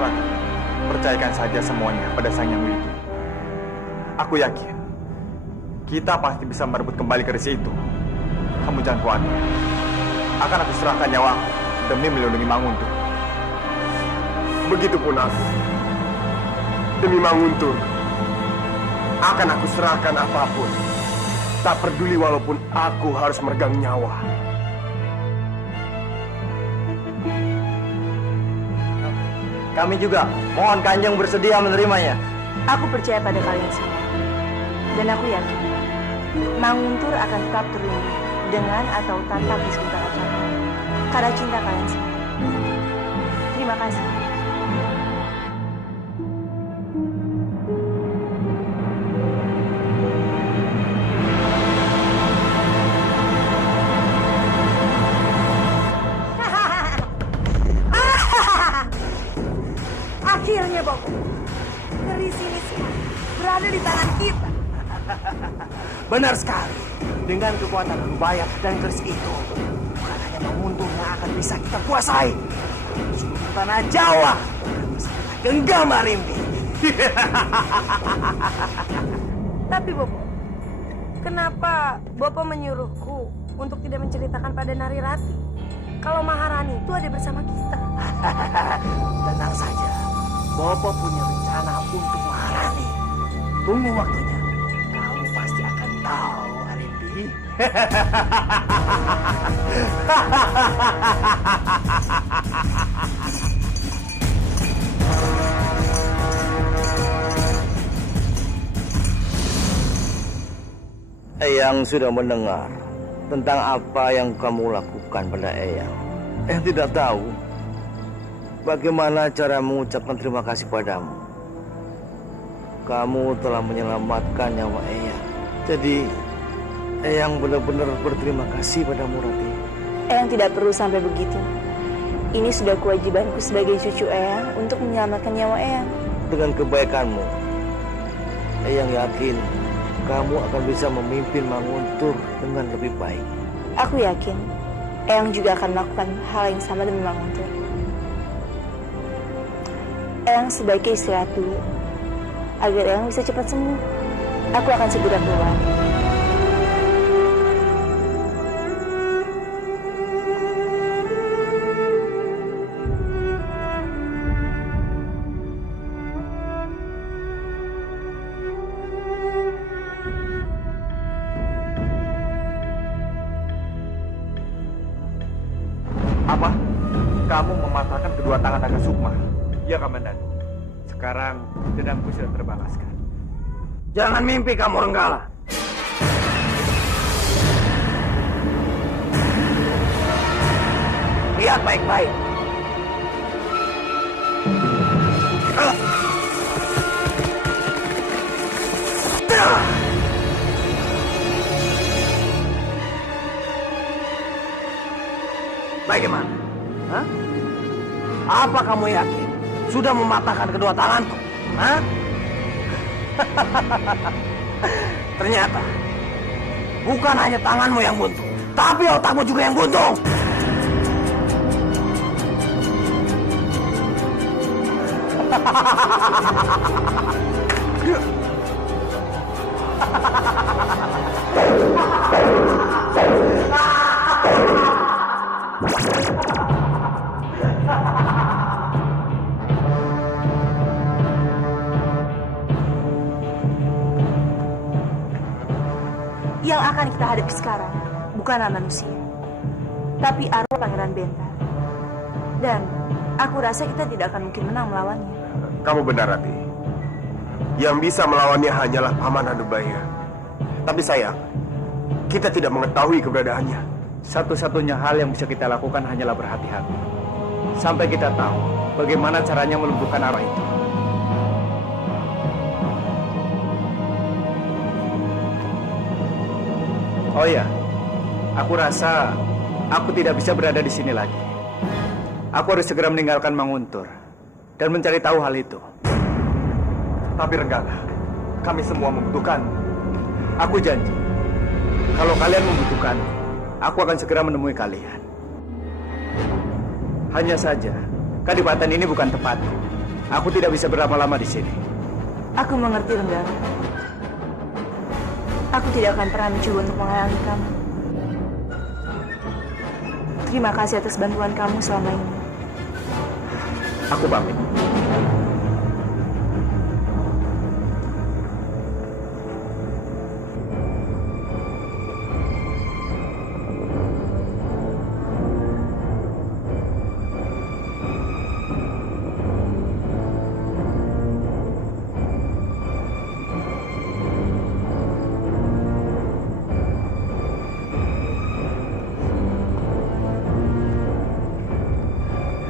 Rati, percayakan saja semuanya pada Sang Yang Widi. Aku yakin kita pasti bisa merebut kembali keris itu. Kamu jangan khawatir. Akan aku serahkan nyawaku demi melindungi Manguntur. Begitupun aku. Demi Manguntur, akan aku serahkan apapun. Tak peduli walaupun aku harus meregang nyawa. Kami juga mohon Kanjeng bersedia menerimanya. Aku percaya pada kalian semua. Dan aku yakin, Manguntur akan tetap terlindungi dengan atau tanpa Keris Bintara Cakra. Karena cinta kalian semua. Terima kasih. Akhirnya, Bobo. Keris ini sekarang berada di tangan kita. Benar sekali. Dengan kekuatan Rubaiyat dan keris itu, bukan hanya Manguntur yang akan bisa kita kuasai. Seluruh tanah Jawa beserta genggam Arimbi. Tapi Bobo, kenapa Bopo menyuruhku untuk tidak menceritakan pada Narirati kalau Maharani itu ada bersama kita? Tenang saja, Bopo punya rencana untuk Maharani. Tunggu waktunya, kamu pasti akan tahu, Arimbi. Eyang sudah mendengar tentang apa yang kamu lakukan pada Eyang. Eyang tidak tahu bagaimana cara mengucapkan terima kasih padamu. Kamu telah menyelamatkan nyawa Eyang. Jadi, Eyang benar-benar berterima kasih padamu, Rati. Eyang tidak perlu sampai begitu. Ini sudah kewajibanku sebagai cucu Eyang untuk menyelamatkan nyawa Eyang. Dengan kebaikanmu, Eyang yakin kamu akan bisa memimpin Manguntur dengan lebih baik. Aku yakin Eyang juga akan melakukan hal yang sama demi Manguntur. Eyang sebaiknya istirahat dulu agar Eyang bisa cepat sembuh. Aku akan segera keluar. Apa? Kamu mematahkan kedua tangan Naga Sukma? Ya, Komandan. Sekarang dendamku sudah terbalaskan. Jangan mimpi kamu, Renggala. Lihat baik-baik. Bagaimana? Hah? Apa kamu yakin sudah mematahkan kedua tanganku? Hah? Ternyata bukan hanya tanganmu yang buntu, tapi otakmu juga yang buntu. Yang akan kita hadapi sekarang bukanlah manusia, tapi arwah Pangeran Bentar. Dan aku rasa kita tidak akan mungkin menang melawannya. Kamu benar, Rati. Yang bisa melawannya hanyalah Paman Handubaya. Tapi sayang, kita tidak mengetahui keberadaannya. Satu-satunya hal yang bisa kita lakukan hanyalah berhati-hati. Sampai kita tahu bagaimana caranya melumpuhkan arwah itu. Oh ya, aku rasa aku tidak bisa berada di sini lagi. Aku harus segera meninggalkan Manguntur dan mencari tahu hal itu. Tapi Renggala, kami semua membutuhkan. Aku janji, kalau kalian membutuhkan, aku akan segera menemui kalian. Hanya saja, kadipaten ini bukan tempatku. Aku tidak bisa berlama-lama di sini. Aku mengerti, Renggala. Aku tidak akan pernah mencoba untuk menghalangi kamu. Terima kasih atas bantuan kamu selama ini. Aku pamit.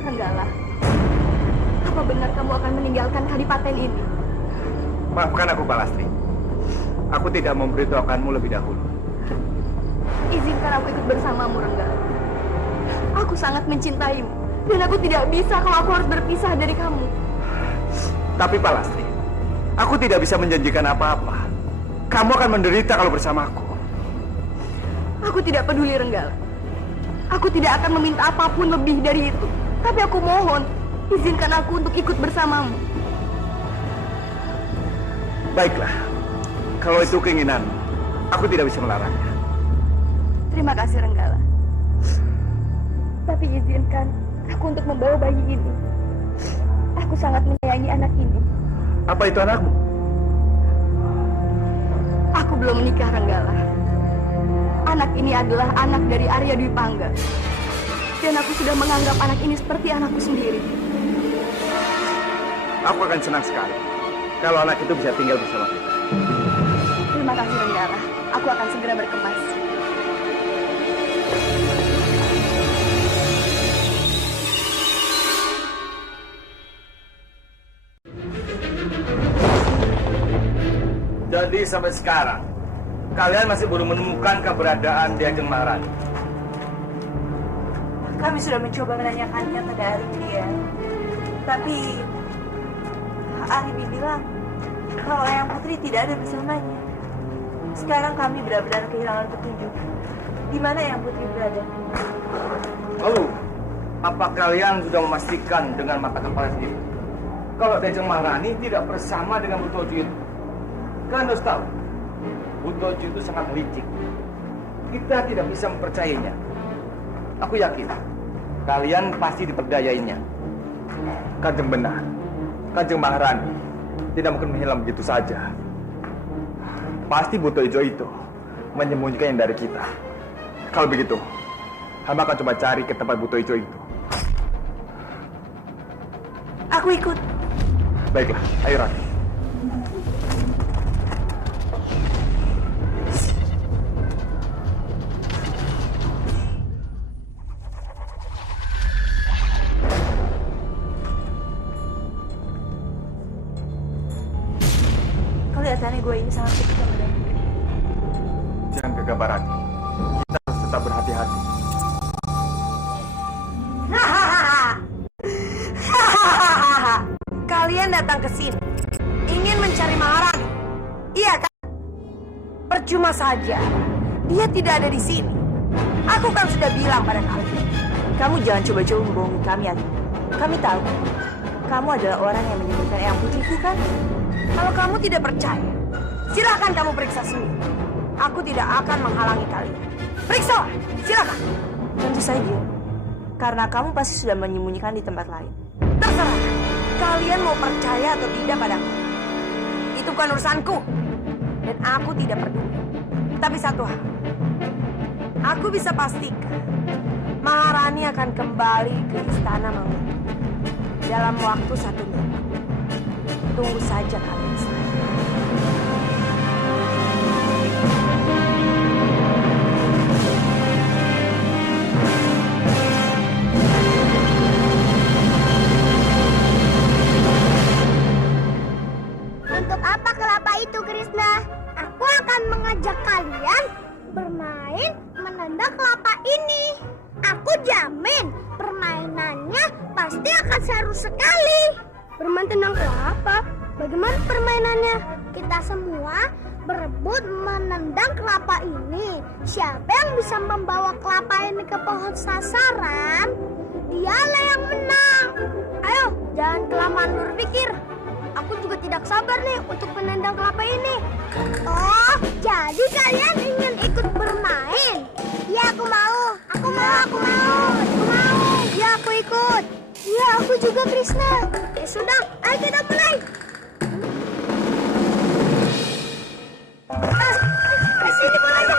Renggala, apa benar kamu akan meninggalkan kadipaten ini? Maafkan aku, Palastri. Aku tidak memberitahukanmu lebih dahulu. Izinkan aku ikut bersamamu, Renggala. Aku sangat mencintaimu, dan aku tidak bisa kalau aku harus berpisah dari kamu. Tapi Palastri, aku tidak bisa menjanjikan apa-apa. Kamu akan menderita kalau bersamaku. Aku tidak peduli, Renggala. Aku tidak akan meminta apapun lebih dari itu. Tapi aku mohon, izinkan aku untuk ikut bersamamu. Baiklah, kalau itu keinginan, aku tidak bisa melarangnya. Terima kasih, Renggala. Tapi izinkan aku untuk membawa bayi ini. Aku sangat menyayangi anak ini. Apa itu anakmu? Aku belum menikah, Renggala. Anak ini adalah anak dari Arya Dwi Pangga. Dan aku sudah menganggap anak ini seperti anakku sendiri. Aku akan senang sekali kalau anak itu bisa tinggal bersama kita. Terima kasih, Renggala. Aku akan segera berkemas. Jadi sampai sekarang kalian masih belum menemukan keberadaan Ki Ajeng Maharani. Kami sudah mencoba menanyakannya pada Arimbi ya. Tapi Arimbi bilang kalau Eyang Putri tidak ada bersamanya. Sekarang kami benar-benar kehilangan petunjuk di mana Eyang Putri berada. Lalu, apa kalian sudah memastikan dengan mata kepala sendiri kalau Ki Ajeng Maharani tidak bersama dengan Butojo itu? Kalian harus tahu, Butojo itu sangat licik. Kita tidak bisa mempercayainya. Aku yakin kalian pasti diperdayainya. Kanjeng benar. Kanjeng Maharani tidak mungkin menghilang begitu saja. Pasti Butojo itu menyembunyikan yang dari kita. Kalau begitu, hamba akan coba cari ke tempat Butojo itu. Aku ikut. Baiklah, ayo Rati. Kelihatannya gue ini sangat kecil. Jangan gegabah Rati. Kita harus tetap berhati-hati. Kalian datang ke sini ingin mencari Maharani, iya kan? Percuma saja, dia tidak ada di sini. Aku kan sudah bilang pada kalian. Kamu jangan coba-coba membohongi kami, Ati. Kami tahu kamu adalah orang yang menyembunyikan Eyang Putriku kan? Kalau kamu tidak percaya, silakan kamu periksa sendiri. Aku tidak akan menghalangi kalian. Periksa, silakan. Tentu saja, karena kamu pasti sudah menyembunyikan di tempat lain. Terserah, kalian mau percaya atau tidak padaku. Itu bukan urusanku, dan aku tidak peduli. Tapi satu hal, aku bisa pastikan Maharani akan kembali ke Istana Mangunkusumo dalam waktu 1 minggu. Tunggu saja kalian semua. Untuk apa kelapa itu, Krishna? Aku akan mengajak kalian bermain menendang kelapa ini. Aku jamin permainannya pasti akan seru sekali. Bermain tendang kelapa? Bagaimana permainannya? Kita semua berebut menendang kelapa ini. Siapa yang bisa membawa kelapa ini ke pohon sasaran, dialah yang menang. Ayo, jangan kelamaan berpikir. Aku juga tidak sabar nih untuk menendang kelapa ini. Oh, jadi kalian ingin ikut bermain? Ya, aku mau. Aku mau. Ya, aku ikut. Ya, aku juga, Krishna. Ya sudah, ayo kita mulai. Kesini bolanya.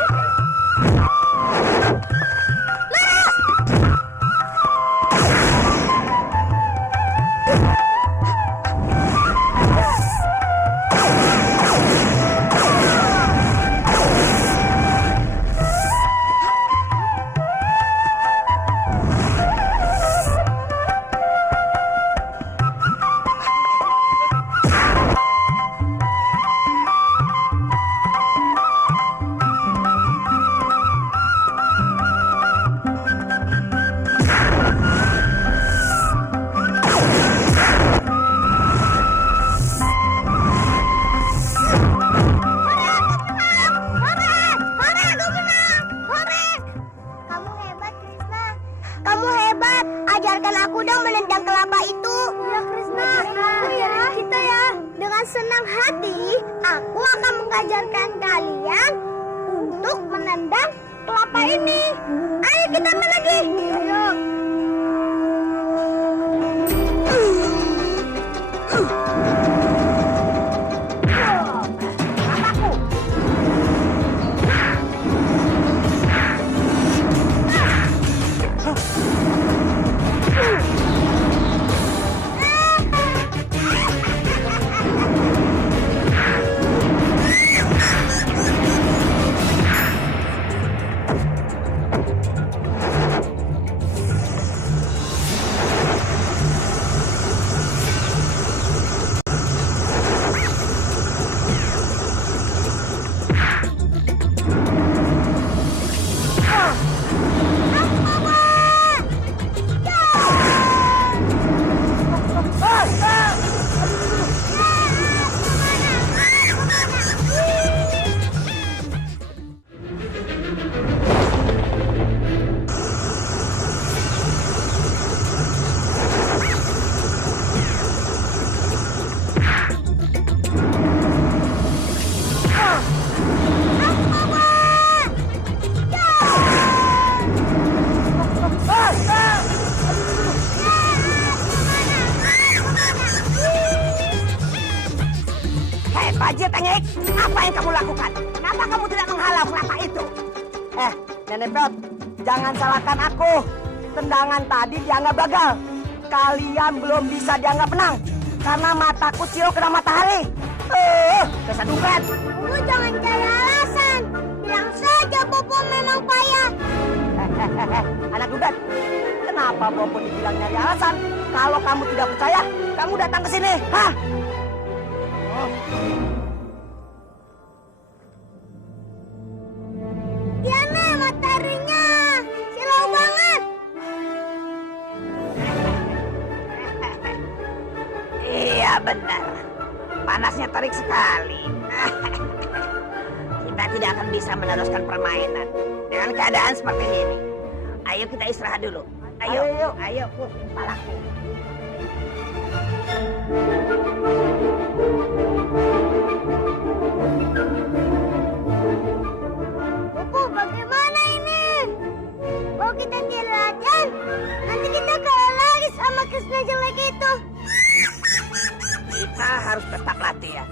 Senang hati, aku akan mengajarkan kalian untuk menendang kelapa ini. Ayo kita main lagi. Ayo. Nenek Peot, jangan salahkan aku. Tendangan tadi dianggap gagal. Kalian belum bisa dianggap menang karena mataku silau kena matahari. Dasar dompet. Lu jangan cari alasan. Bilang saja Bobo memang payah. Anak dompet, kenapa Bobo dibilang nyari alasan? Kalau kamu tidak percaya, kamu datang ke sini. Hah? Diana, mataharinya silau banget. Iya benar. Panasnya terik sekali. Kita tidak akan bisa meneruskan permainan dengan keadaan seperti ini. Ayo kita istirahat dulu. Ayo, pusing kepalaku. Bobo, bagaimana ini? Kalau kita tidak latihan, nanti kita kalah lagi sama Krishna jelek itu. Kita harus tetap latihan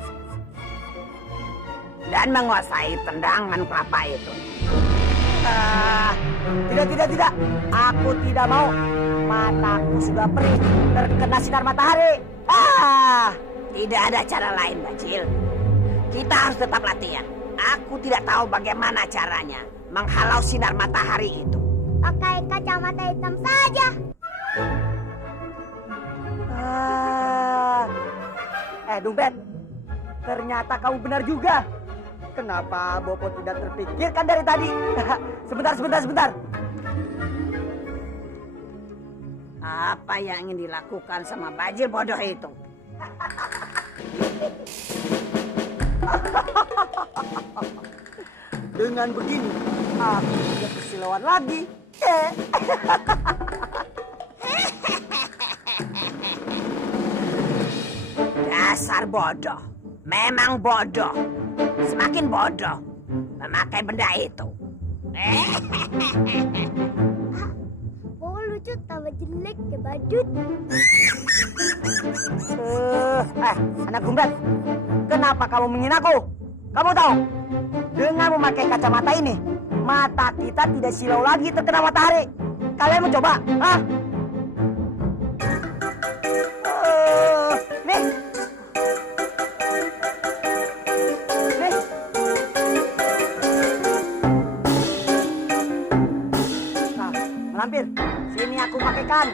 dan menguasai tendangan kelapa itu. Tidak. Aku tidak mau. Mataku sudah perih terkena sinar matahari. Tidak ada cara lain, Bajil. Kita harus tetap latihan. Aku tidak tahu bagaimana caranya menghalau sinar matahari itu. Pakai kacamata hitam saja. Dompet, ternyata kamu benar juga. Kenapa Bobo tidak terpikirkan dari tadi? Sebentar. Apa yang ingin dilakukan sama Bajil bodoh itu? Dengan begini, aku tidak kesilauan lagi. Dasar bodoh. Memang bodoh. Semakin bodoh memakai benda itu. Bobo lucu tambah jelek ya badut. Anak Gumbet, kenapa kamu menghina aku? Kamu tahu, dengan memakai kacamata ini, mata kita tidak silau lagi terkena matahari. Kalian mau coba? Hah? Nih. Nah, melampir. Sini aku pakaikan.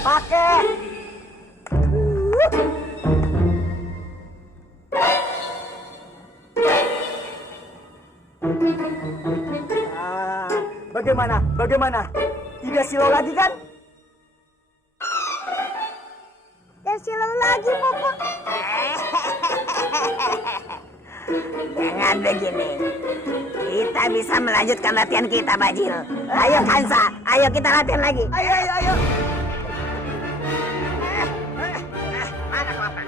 Pakai. Bagaimana? Tidak silau lagi kan? Dan silau lagi, Bobo. Dengan begini, kita bisa melanjutkan latihan kita, Bajil. Ayo Kansa, ayo kita latihan lagi. Ayo. Mana kelapa?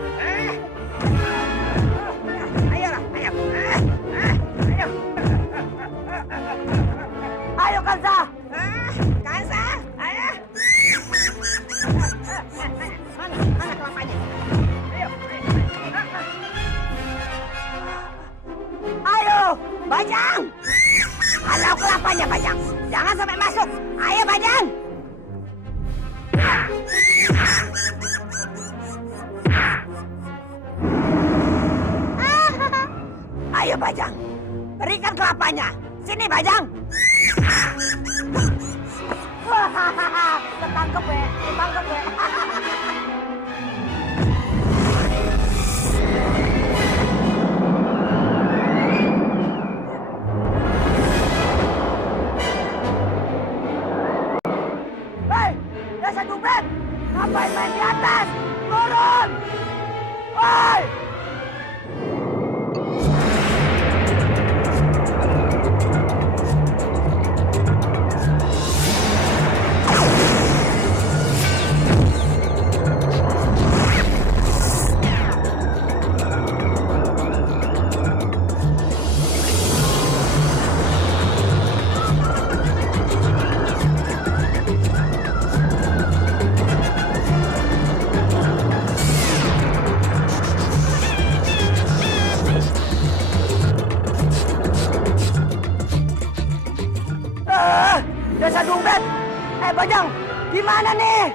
Ayo Kansa. Kansa, ayo. Mana kelapanya? Ayo. Bajang! Halau kelapanya, Bajang. Jangan sampai masuk. Ayo, Bajang. Ayo, Bajang. Berikan kelapanya. Sini, Bajang. Ketangkep ya. Hei, dasar dompet. Ngapain main di atas? Turun. Hei. Desa Dompet. Bajang, gimana nih?